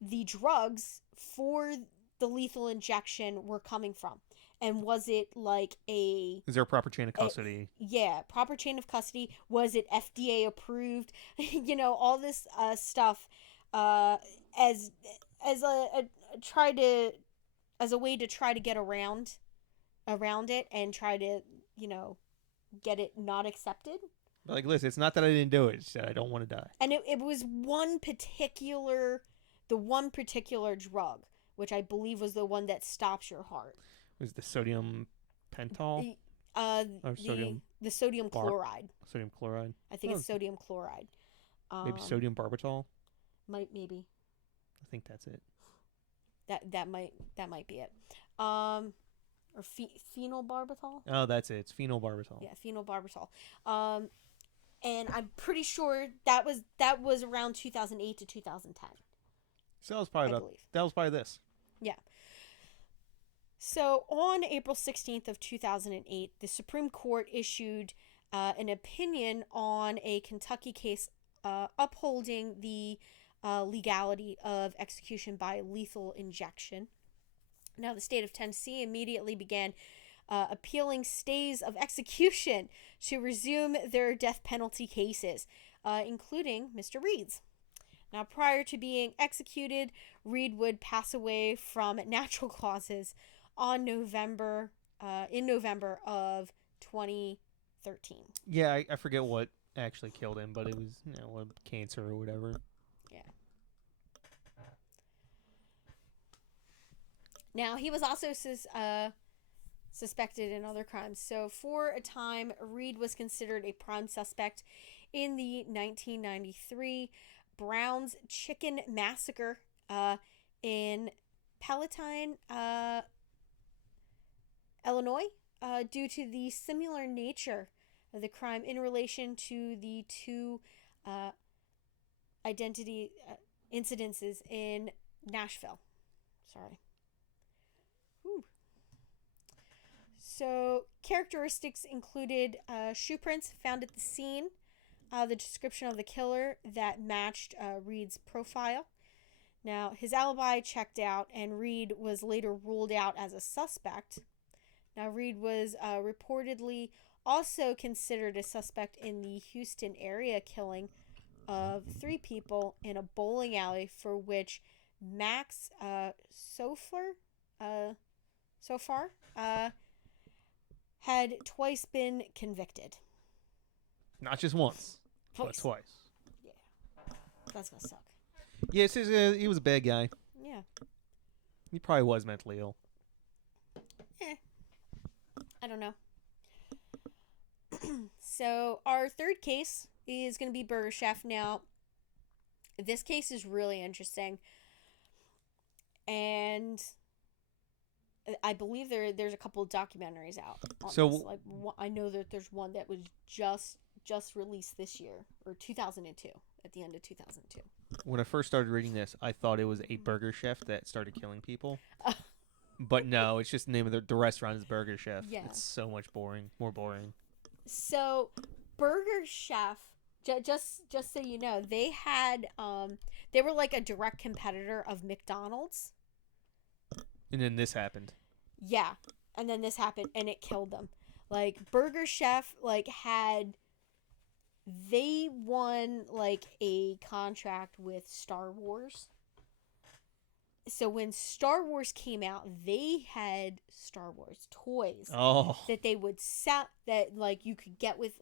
the drugs for the lethal injection were coming from, and was it like Is there a proper chain of custody? proper chain of custody? Was it FDA approved? All this stuff, uh, as a try to as a way to try to get around it and try to get it not accepted. Like, listen, it's not that I didn't do it; it's that I don't want to die. And it was the one particular drug, which I believe was the one that stops your heart. Was the sodium pental? The sodium chloride. Sodium chloride. I think it's sodium chloride. Maybe sodium barbital. Maybe. I think that's it. That might be it. Or phenobarbital. Oh, that's it. It's phenobarbital. Yeah, phenobarbital. And I'm pretty sure that was around 2008 to 2010. So that was probably this. Yeah. So on April 16th of 2008, the Supreme Court issued an opinion on a Kentucky case upholding the legality of execution by lethal injection. Now, the state of Tennessee immediately began appealing stays of execution to resume their death penalty cases, including Mr. Reid's. Now, prior to being executed, Reid would pass away from natural causes in November of 2013. Yeah, I forget what actually killed him, but it was cancer or whatever. Yeah. Now, he was also suspected in other crimes. So for a time, Reid was considered a prime suspect in the 1993 Brown's Chicken Massacre in Palatine, Illinois, due to the similar nature of the crime in relation to the two identity incidences in Nashville. Sorry. Whew. So, characteristics included shoe prints found at the scene, the description of the killer that matched Reid's profile. Now, his alibi checked out, and Reid was later ruled out as a suspect. Now, Reid was reportedly also considered a suspect in the Houston area killing of 3 people in a bowling alley, for which Max Sofar had twice been convicted. Not just once, but twice. Yeah, that's gonna suck. Yeah, he was a bad guy. Yeah. He probably was mentally ill. I don't know. So our third case is going to be Burger Chef. Now, this case is really interesting, and I believe there's a couple of documentaries out on this. Like, I know that there's one that was just released this year, or 2002, at the end of 2002. When I first started reading this, I thought it was a burger chef that started killing people. But no, it's just the name of the restaurant is Burger Chef. Yeah. It's so much more boring. So, Burger Chef, just so you know, they had they were like a direct competitor of McDonald's. And then this happened. Yeah, and then this happened, and it killed them. Like, Burger Chef, they won a contract with Star Wars. So when Star Wars came out, they had Star Wars toys that they would sell, that you could get with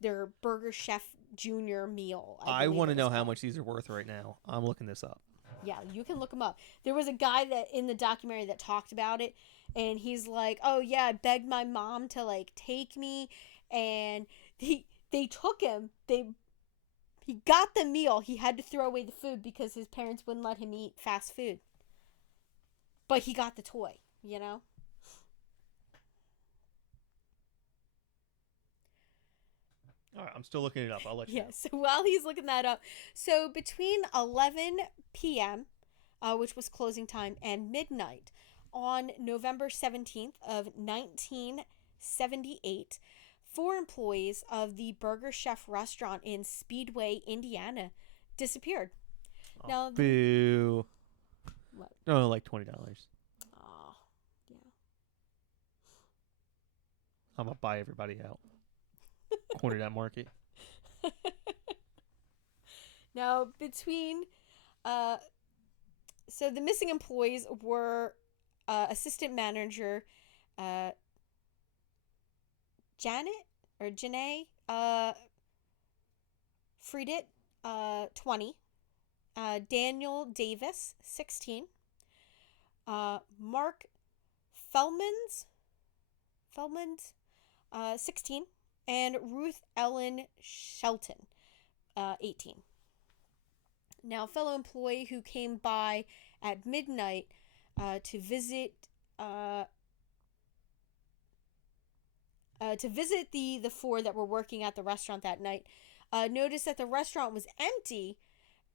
their Burger Chef Jr. meal. I want to know how much these are worth right now. I'm looking this up. Yeah, you can look them up. There was a guy that in the documentary that talked about it, and he's like, "Oh yeah, I begged my mom to take me, and they took him. He got the meal. He had to throw away the food because his parents wouldn't let him eat fast food. But he got the toy, you know?" All right, I'm still looking it up. I'll let you know. So while he's looking that up, so between 11 p.m., which was closing time, and midnight on November 17th of 1978, four employees of the Burger Chef restaurant in Speedway, Indiana, disappeared. Oh, Now, boo. what? No, like $20. Oh, yeah. I'm gonna buy everybody out. Corner that market. Now, so the missing employees were assistant manager Janet or Janae Friedit, 20, Daniel Davis, 16, Mark Feldman's 16, and Ruth Ellen Shelton, 18. Now, a fellow employee who came by at midnight to visit the four that were working at the restaurant that night noticed that the restaurant was empty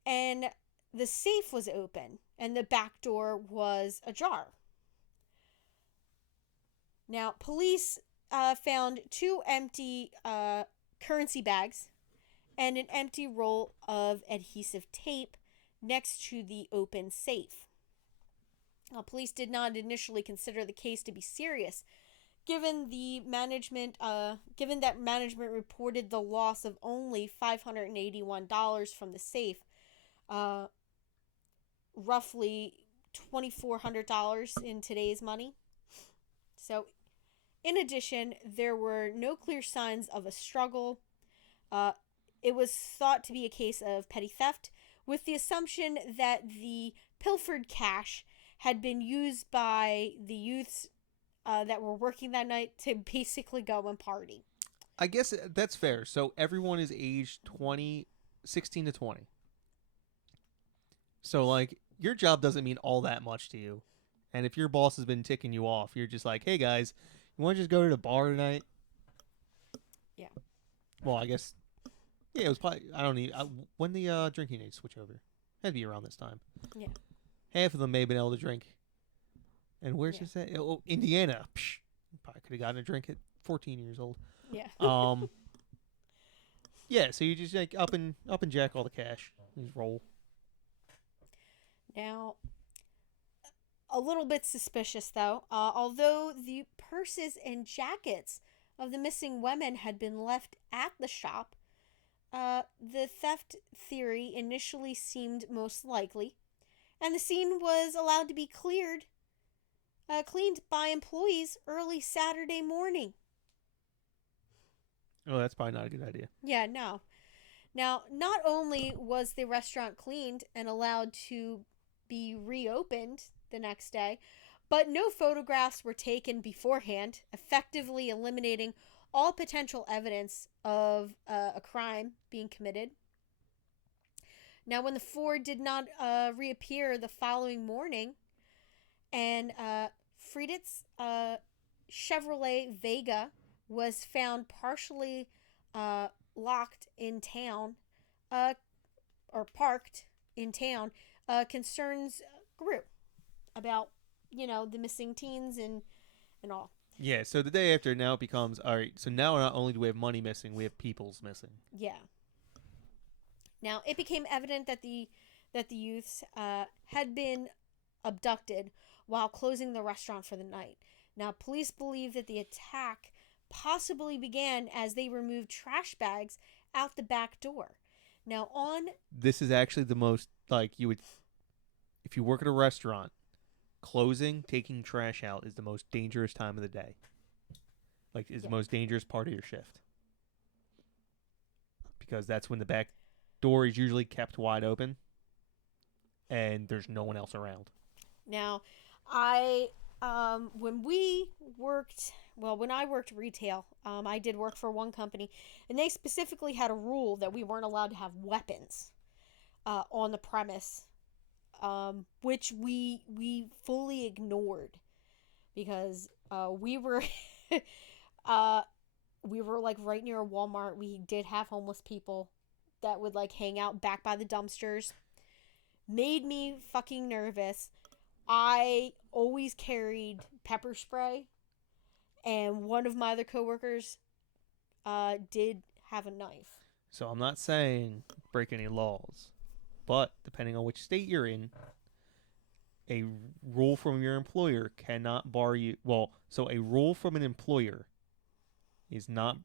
and the safe was open and the back door was ajar. Now, police found two empty currency bags and an empty roll of adhesive tape next to the open safe. Now, police did not initially consider the case to be serious, given that management reported the loss of only $581 from the safe, roughly $2,400 in today's money. So, in addition, there were no clear signs of a struggle. It was thought to be a case of petty theft, with the assumption that the pilfered cash had been used by the youths that were working that night to basically go and party. I guess that's fair. So everyone is aged 16 to 20. So, like, your job doesn't mean all that much to you. And if your boss has been ticking you off, you're just like, hey, guys, you want to just go to the bar tonight? Yeah. Well, I guess, yeah, it was probably, I don't need, when the drinking age switch over? Had to be around this time. Yeah. Half of them may have been able to drink. And where's this at? Oh, Indiana. Psh, probably could have gotten a drink at 14 years old. Yeah. Yeah, so you just like up and jack all the cash. Just roll. Now, a little bit suspicious though. Although the purses and jackets of the missing women had been left at the shop, the theft theory initially seemed most likely, and the scene was allowed to be cleaned by employees early Saturday morning. Oh, that's probably not a good idea. Yeah, no. Now, not only was the restaurant cleaned and allowed to be reopened the next day, but no photographs were taken beforehand, effectively eliminating all potential evidence of a crime being committed. Now, when the four did not reappear the following morning, and Friedit's Chevrolet Vega was found partially locked in town, or parked in town, concerns grew about, the missing teens and all. Yeah, so the day after, now it becomes, all right, so now not only do we have money missing, we have people's missing. Yeah. Now, it became evident that the youths had been abducted while closing the restaurant for the night. Now, police believe that the attack possibly began as they removed trash bags out the back door. Now, This is actually the most, like, if you work at a restaurant, taking trash out is the most dangerous time of the day. Like, is the most dangerous part of your shift. Because that's when the back door is usually kept wide open and there's no one else around. Now, when I worked retail, I did work for one company, and they specifically had a rule that we weren't allowed to have weapons on the premise, which we fully ignored because we were We were like right near a Walmart. We did have homeless people that would like hang out back by the dumpsters. Made me fucking nervous. I always carried pepper spray, and one of my other coworkers did have a knife. So I'm not saying break any laws, but depending on which state you're in, a rule from your employer cannot bar you. Well, so a rule from an employer is not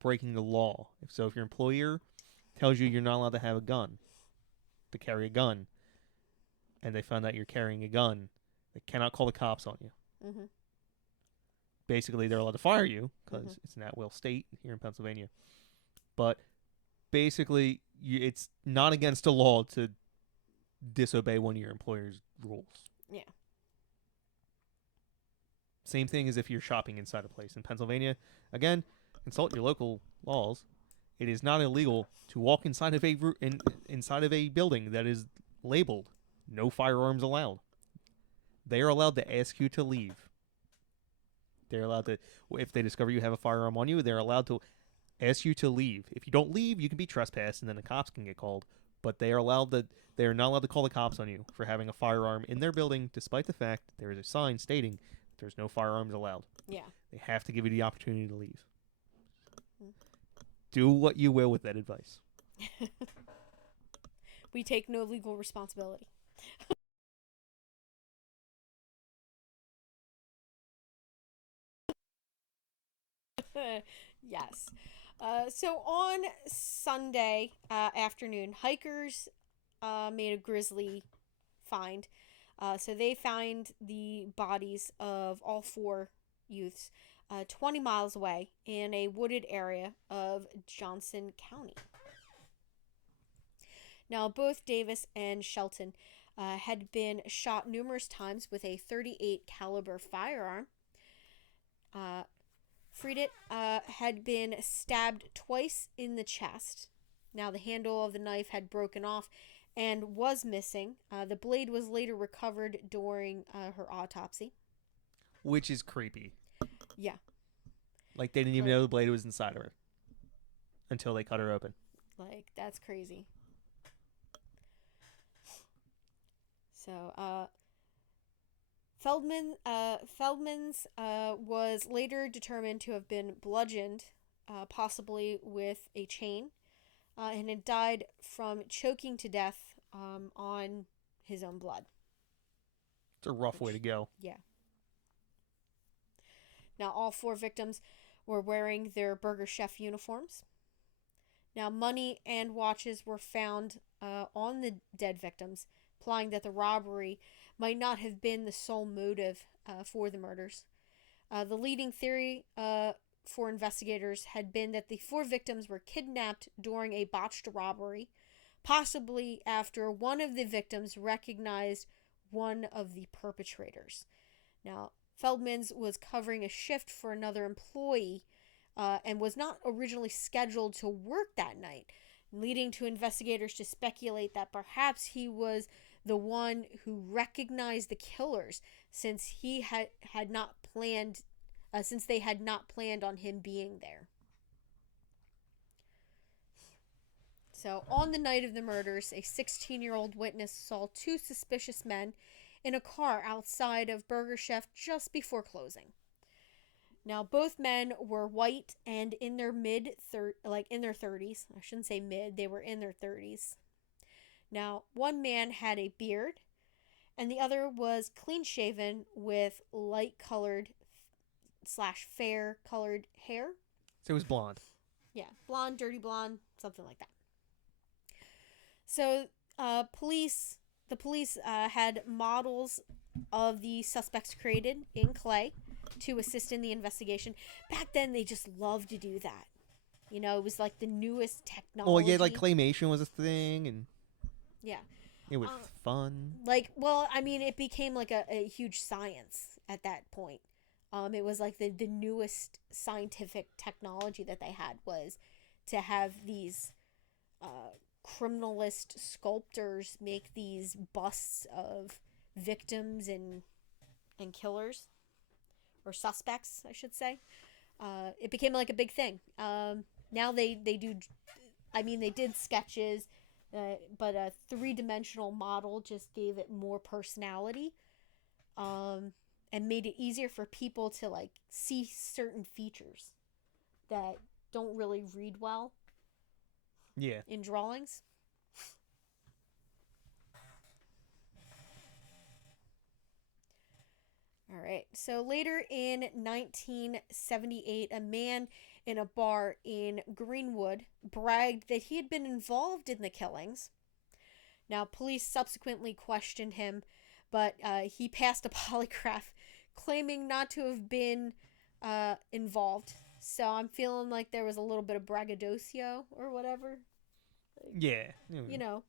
breaking the law. If your employer tells you you're not allowed to have a gun, to carry a gun, and they found out you're carrying a gun, they cannot call the cops on you. Mm-hmm. Basically, they're allowed to fire you because Mm-hmm. it's an at-will state here in Pennsylvania. But basically, it's not against the law to disobey one of your employer's rules. Yeah. Same thing as if you're shopping inside a place. In Pennsylvania, again, consult your local laws. It is not illegal to walk inside of a building that is labeled "No firearms allowed." They are allowed to ask you to leave. They're allowed to, if they discover you have a firearm on you, they're allowed to ask you to leave. If you don't leave, you can be trespassed, and then the cops can get called. But they are not allowed to call the cops on you for having a firearm in their building, despite the fact that there is a sign stating there's no firearms allowed. Yeah. They have to give you the opportunity to leave. Mm. Do what you will with that advice. We take no legal responsibility. Yes. So on Sunday afternoon, hikers made a grisly find. So they find the bodies of all four youths 20 miles away in a wooded area of Johnson County. Now, both Davis and Shelton had been shot numerous times with a .38 caliber firearm. Friedit had been stabbed twice in the chest. Now, the handle of the knife had broken off and was missing. The blade was later recovered during her autopsy. Which is creepy. Yeah. Like, they didn't even know the blade was inside of her until they cut her open. Like, that's crazy. So, Feldman's was later determined to have been bludgeoned, possibly with a chain, and had died from choking to death on his own blood. It's a rough way to go. Yeah. Now, all four victims were wearing their Burger Chef uniforms. Now, money and watches were found on the dead victims, implying that the robbery might not have been the sole motive for the murders. The leading theory for investigators had been that the four victims were kidnapped during a botched robbery, possibly after one of the victims recognized one of the perpetrators. Now, Feldman's was covering a shift for another employee and was not originally scheduled to work that night, leading to investigators to speculate that perhaps he was the one who recognized the killers, since he had not planned, since they had not planned on him being there. So, on the night of the murders, a 16-year-old witness saw two suspicious men in a car outside of Burger Chef just before closing. Now, both men were white and in their in their 30s. I shouldn't say mid; they were in their 30s. Now, one man had a beard, and the other was clean shaven with light colored / fair colored hair. So it was blonde. Yeah, blonde, dirty blonde, something like that. So, the police had models of the suspects created in clay to assist in the investigation. Back then, they just loved to do that. You know, it was like the newest technology. Oh, yeah, like claymation was a thing, and yeah, it was fun. Like, well, I mean, it became like a huge science at that point. It was like the newest scientific technology that they had was to have these criminalist sculptors make these busts of victims and killers, or suspects, I should say. it became like a big thing. Now they do. I mean, they did sketches, but a three-dimensional model just gave it more personality, and made it easier for people to like see certain features that don't really read well. Yeah. In drawings. All right. So later in 1978, a man in a bar in Greenwood bragged that he had been involved in the killings. Now, police subsequently questioned him, but he passed a polygraph claiming not to have been involved. So I'm feeling like there was a little bit of braggadocio or whatever. Yeah. You know,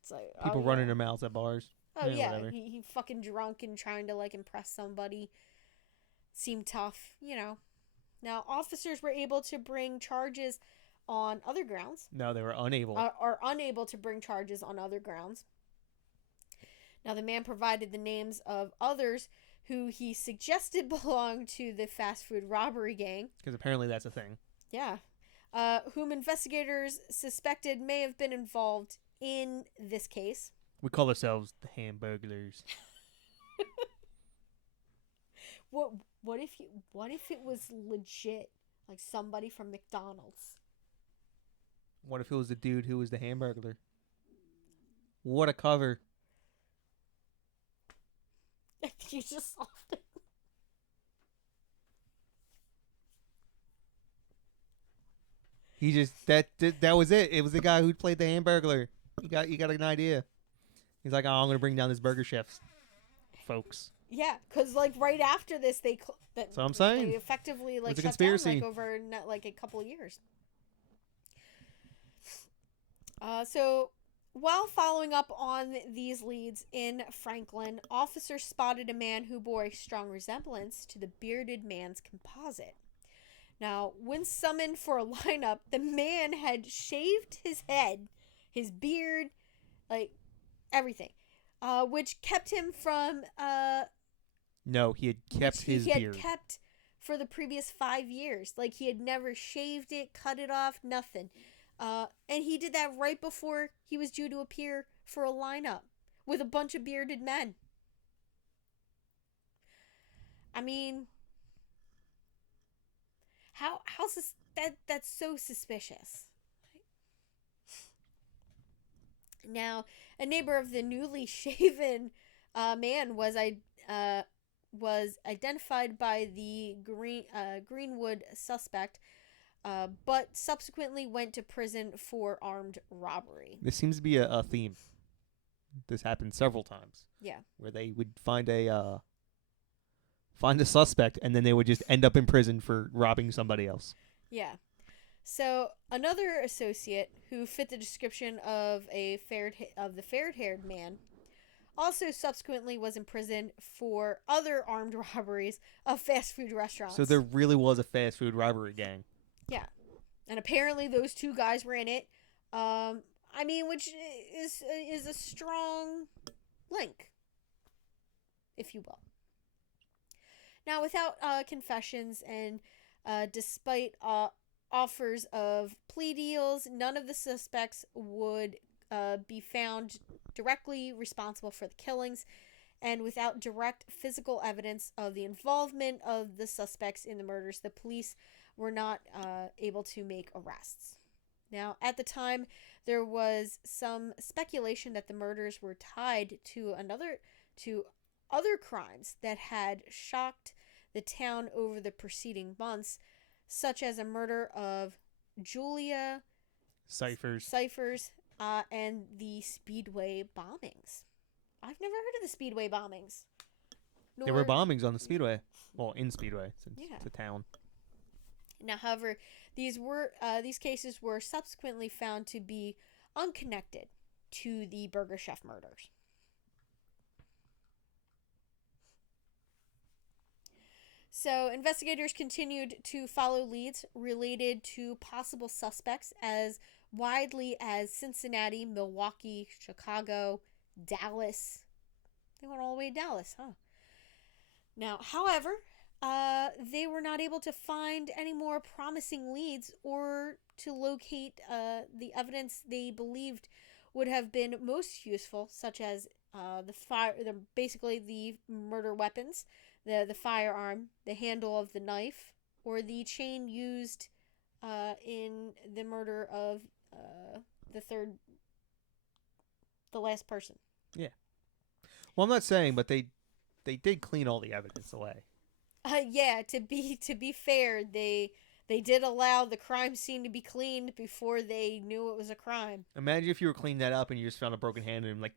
it's like People running their mouths at bars. Oh yeah, Whatever. he fucking drunk and trying to like impress somebody. Seemed tough, you know. Now officers were able to bring charges on other grounds. No, they were unable. Are unable to bring charges on other grounds. Now the man provided the names of others who he suggested belonged to the fast food robbery gang. Because apparently that's a thing. Yeah. Whom investigators suspected may have been involved in this case. We call ourselves the Hamburglars. What if it was legit, like somebody from McDonald's? What if it was the dude who was the Hamburglar? What a cover. You just solved it. He just that was it. It was the guy who played the Hamburglar. You got an idea. He's like, oh, I'm gonna bring down this burger chef, folks. Yeah, because like right after this, that's what I'm saying. They effectively like It's a shut conspiracy. down like over like a couple of years. So while following up on these leads in Franklin, officers spotted a man who bore a strong resemblance to the bearded man's composite. Now, when summoned for a lineup, the man had shaved his head, his beard, like everything, which kept him from. No, he had kept his beard. He had kept for the previous 5 years. Like he had never shaved it, cut it off, nothing. And he did that right before he was due to appear for a lineup with a bunch of bearded men. I mean, how's this? That's so suspicious. Now, a neighbor of the newly shaven man was identified by the Greenwood suspect, but subsequently went to prison for armed robbery. This seems to be a theme. This happened several times. Yeah. Where they would find a suspect and then they would just end up in prison for robbing somebody else. Yeah. So another associate who fit the description of the fair-haired man also subsequently was in prison for other armed robberies of fast food restaurants. So there really was a fast food robbery gang. Yeah. And apparently those two guys were in it. I mean, which is a strong link, if you will. Now, without confessions and despite offers of plea deals, none of the suspects would be found directly responsible for the killings, and without direct physical evidence of the involvement of the suspects in the murders, the police were not able to make arrests. Now, at the time, there was some speculation that the murders were tied to other crimes that had shocked the town over the preceding months, such as a murder of Julia Cyphers, and the Speedway bombings. I've never heard of the Speedway bombings. There were bombings on the Speedway. Well, in Speedway, since it's a town. Now, however, these cases were subsequently found to be unconnected to the Burger Chef murders. So, investigators continued to follow leads related to possible suspects as widely as Cincinnati, Milwaukee, Chicago, Dallas. They went all the way to Dallas, huh? Now, however, they were not able to find any more promising leads or to locate the evidence they believed would have been most useful, such as basically the murder weapons, the firearm, the handle of the knife, or the chain used in the murder of the third, the last person. Yeah. Well, I'm not saying, but they did clean all the evidence away. Yeah. To be fair, they did allow the crime scene to be cleaned before they knew it was a crime. Imagine if you were cleaning that up and you just found a broken hand and like,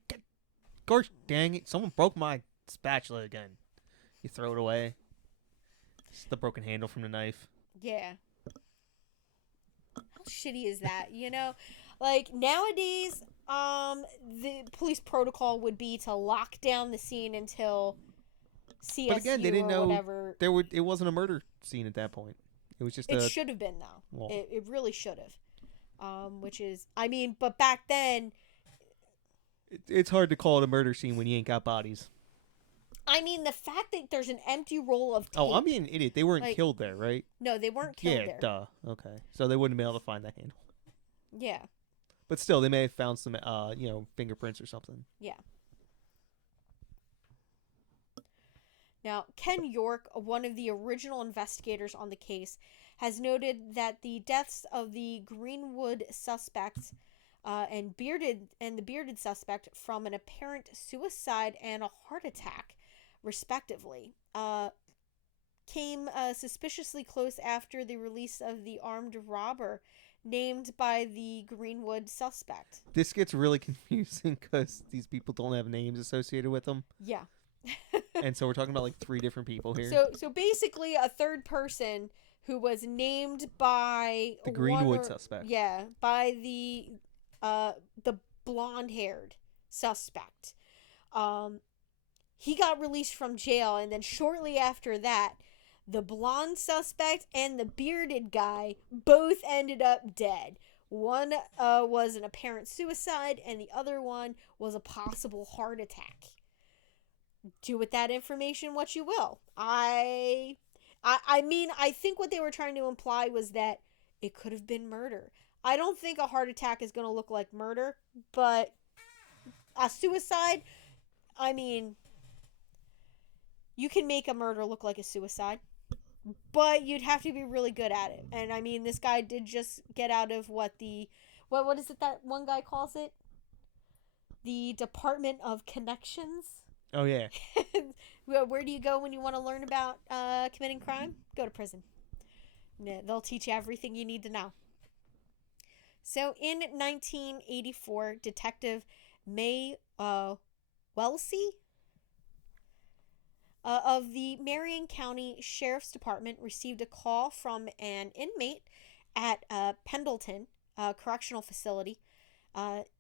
gosh dang it, someone broke my spatula again. You throw it away. It's the broken handle from the knife. Yeah. How shitty is that? Like nowadays, the police protocol would be to lock down the scene until CSU But again, they didn't or know whatever. it wasn't a murder scene at that point. It was just It should have been though. Well, It really should have. Which is, I mean, but back then, it's hard to call it a murder scene when you ain't got bodies. I mean, the fact that there's an empty roll of tape. Oh, I'm being an idiot. They weren't Like, killed there, right? No, they weren't killed Yeah, there. duh. Okay, so they wouldn't be able to find that handle. Yeah. But still, they may have found some, fingerprints or something. Yeah. Now, Ken York, one of the original investigators on the case, has noted that the deaths of the Greenwood suspects and the bearded suspect from an apparent suicide and a heart attack, respectively, came suspiciously close after the release of the armed robber named by the Greenwood suspect. This gets really confusing because these people don't have names associated with them. Yeah. And so we're talking about like 3 different people here. So basically a third person who was named by the Greenwood suspect. Yeah, by the blonde-haired suspect. He got released from jail, and then shortly after that, the blonde suspect and the bearded guy both ended up dead. One was an apparent suicide, and the other one was a possible heart attack. Do with that information what you will. I mean, I think what they were trying to imply was that it could have been murder. I don't think a heart attack is going to look like murder, but a suicide, I mean, you can make a murder look like a suicide, but you'd have to be really good at it. And I mean, this guy did just get out of what is it that one guy calls it? The Department of Connections. Oh, yeah. Where do you go when you want to learn about committing crime? Go to prison. They'll teach you everything you need to know. So in 1984, Detective May Welsey of the Marion County Sheriff's Department received a call from an inmate at Pendleton Correctional Facility.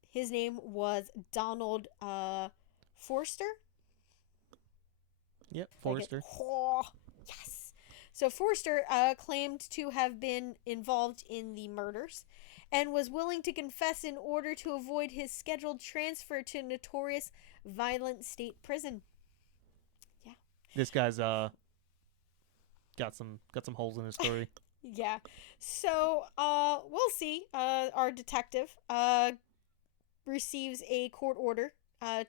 His name was Donald Forster. Yep, Forster. Oh, yes. So Forster claimed to have been involved in the murders and was willing to confess in order to avoid his scheduled transfer to notorious violent state prison. Yeah. This guy's got some holes in his story. Yeah. So we'll see. Our detective receives a court order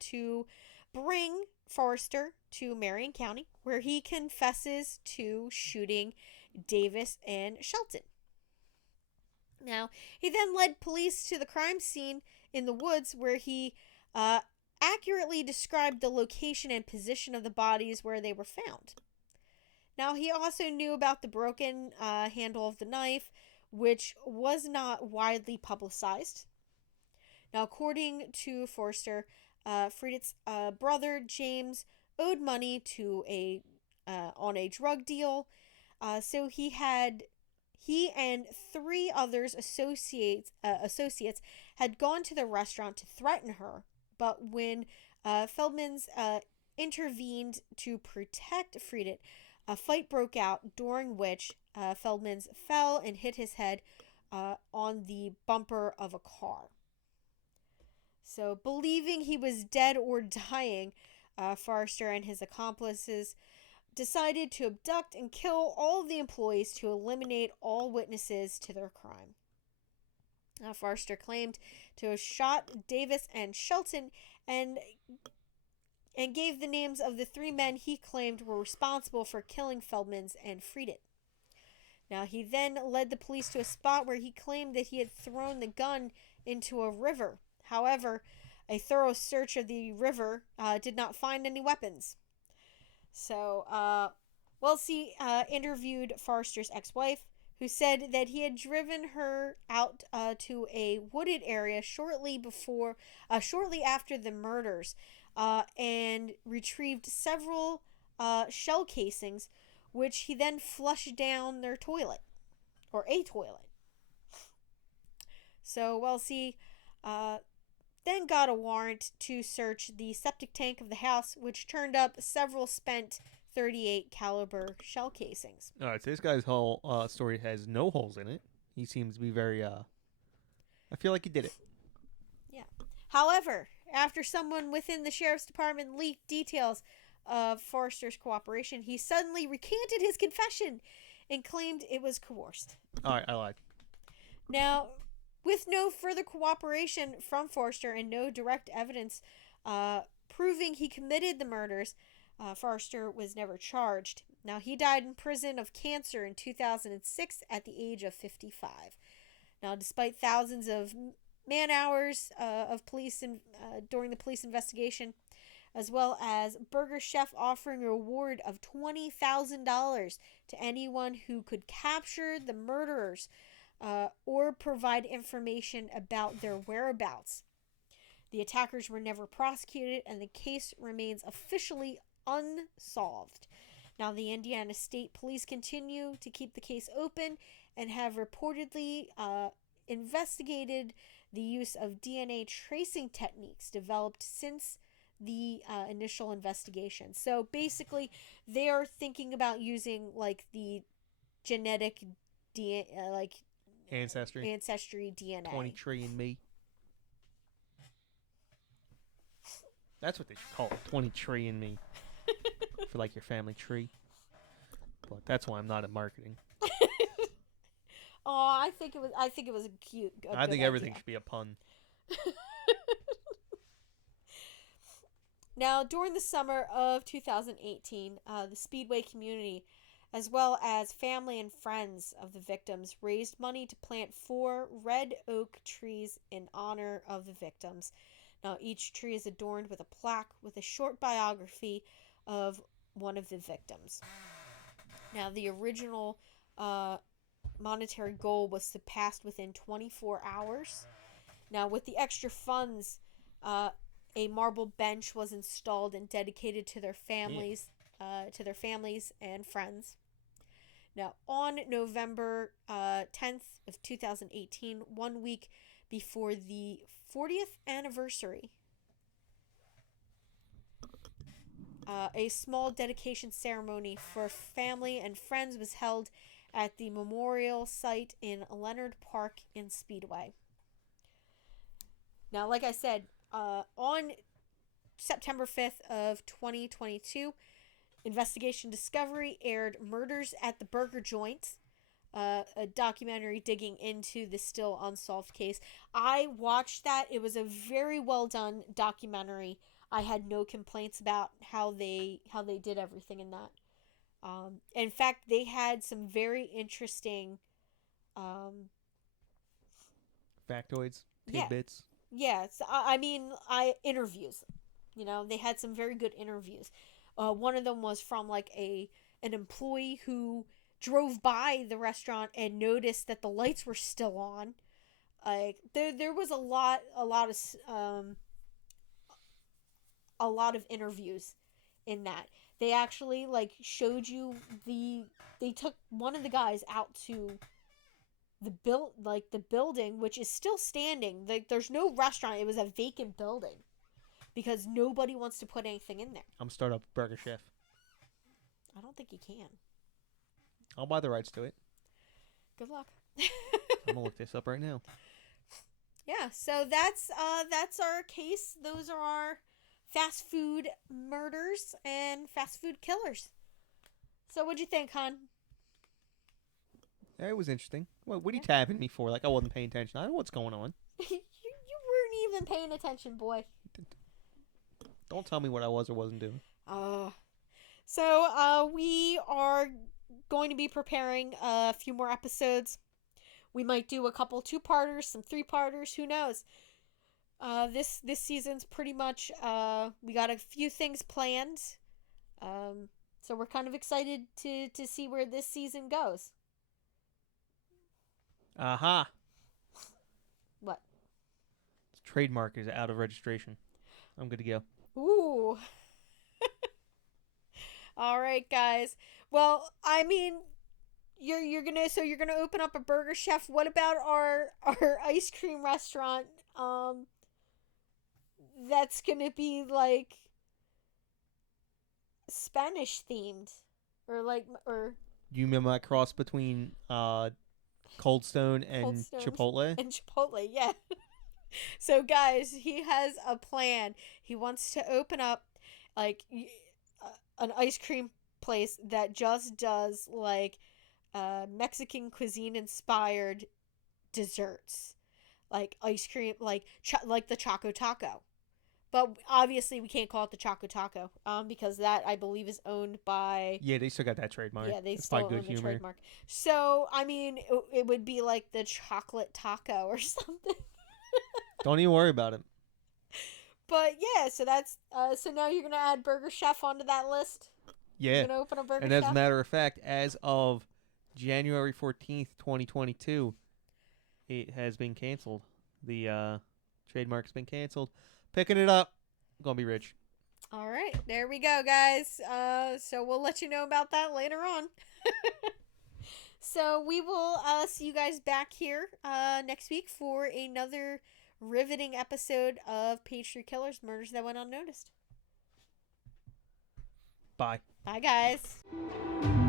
to bring Forster to Marion County, where he confesses to shooting Davis and Shelton. Now, he then led police to the crime scene in the woods, where he accurately described the location and position of the bodies where they were found. Now, he also knew about the broken handle of the knife, which was not widely publicized. Now, according to Forster, Friedrich's brother James owed money to on a drug deal, so he and 3 others associates had gone to the restaurant to threaten her, but when Feldman's intervened to protect Friedrich, a fight broke out, during which Feldman's fell and hit his head on the bumper of a car. So, believing he was dead or dying, Forster and his accomplices decided to abduct and kill all of the employees to eliminate all witnesses to their crime. Forster claimed to have shot Davis and Shelton and gave the names of the 3 men he claimed were responsible for killing Feldmans and Frieden. Now, he then led the police to a spot where he claimed that he had thrown the gun into a river. However, a thorough search of the river did not find any weapons. So, Wellesley interviewed Forster's ex-wife, who said that he had driven her out to a wooded area shortly after the murders, and retrieved several shell casings, which he then flushed down their toilet, or a toilet. So Wellesley then got a warrant to search the septic tank of the house, which turned up several spent .38 caliber shell casings. All right, so this guy's whole story has no holes in it. He seems to be very. I feel like he did it. Yeah. However, after someone within the sheriff's department leaked details of Forster's cooperation, he suddenly recanted his confession and claimed it was coerced. All right, I lied. Now, with no further cooperation from Forster and no direct evidence proving he committed the murders, Forster was never charged. Now, he died in prison of cancer in 2006 at the age of 55. Now, despite thousands of man-hours of police during the police investigation, as well as Burger Chef offering a reward of $20,000 to anyone who could capture the murderers or provide information about their whereabouts. The attackers were never prosecuted, and the case remains officially unsolved. Now, the Indiana State Police continue to keep the case open and have reportedly investigated the use of DNA tracing techniques developed since the initial investigation. So basically, they are thinking about using like the genetic DNA, ancestry DNA. 23andMe. That's what they should call it, 23andMe. For like your family tree. But that's why I'm not in marketing. Oh, I think it was a cute. I think everything should be a pun. Now, during the summer of 2018, the Speedway community, as well as family and friends of the victims, raised money to plant 4 red oak trees in honor of the victims. Now, each tree is adorned with a plaque with a short biography of one of the victims. Now, the original monetary goal was surpassed within 24 hours. Now, with the extra funds, a marble bench was installed and dedicated to their families, and friends. Now, on November 10th of 2018, 1 week before the 40th anniversary, a small dedication ceremony for family and friends was held at the memorial site in Leonard Park in Speedway. Now, like I said, on September 5th of 2022, Investigation Discovery aired Murders at the Burger Joint, a documentary digging into the still unsolved case. I watched that. It was a very well done documentary. I had no complaints about how they did everything in that. In fact, they had some very interesting factoids, tidbits. Yeah, interviews. You know, they had some very good interviews. One of them was from like an employee who drove by the restaurant and noticed that the lights were still on. Like there was a lot of interviews in that. They actually like showed you they took one of the guys out to the building, which is still standing. Like there's no restaurant. It was a vacant building because nobody wants to put anything in there. I'm starting up Burger Chef. I don't think you can. I'll buy the rights to it. Good luck. I'm gonna look this up right now. Yeah, so that's our case. Those are our fast food murders and fast food killers. So what'd you think, hon? It was interesting. What are you tapping me for? Like I wasn't paying attention. I don't know what's going on. you weren't even paying attention, boy. Don't tell me what I was or wasn't doing. So we are going to be preparing a few more episodes. We might do a couple 2-parters, some 3-parters, who knows. This season's pretty much, we got a few things planned. So we're kind of excited to see where this season goes. Aha. What? This trademark is out of registration. I'm good to go. Ooh. All right, guys. Well, I mean, you're gonna open up a burger chef. What about our ice cream restaurant? That's gonna be like Spanish themed, or You mean my cross between Cold Stone and Chipotle? and Chipotle, yeah. So, guys, he has a plan. He wants to open up like an ice cream place that just does like Mexican cuisine inspired desserts, like ice cream, like the Choco Taco. But obviously, we can't call it the Choco Taco, because that I believe is owned by. Yeah, they still got that trademark. Yeah, they it's still by own Good the Humor. trademark. So I mean, it would be like the chocolate taco or something. Don't even worry about it. But yeah, so that's so now you're gonna add Burger Chef onto that list. Yeah. You're gonna open a Burger And Chef. as a matter of fact, as of January 14th, 2022, it has been canceled. The trademark's been canceled. Picking it up. Gonna be rich. All right, there we go, guys. So we'll let you know about that later on. So we will see you guys back here next week for another riveting episode of Page 3 Killers, Murders That Went Unnoticed. Bye. Bye, guys.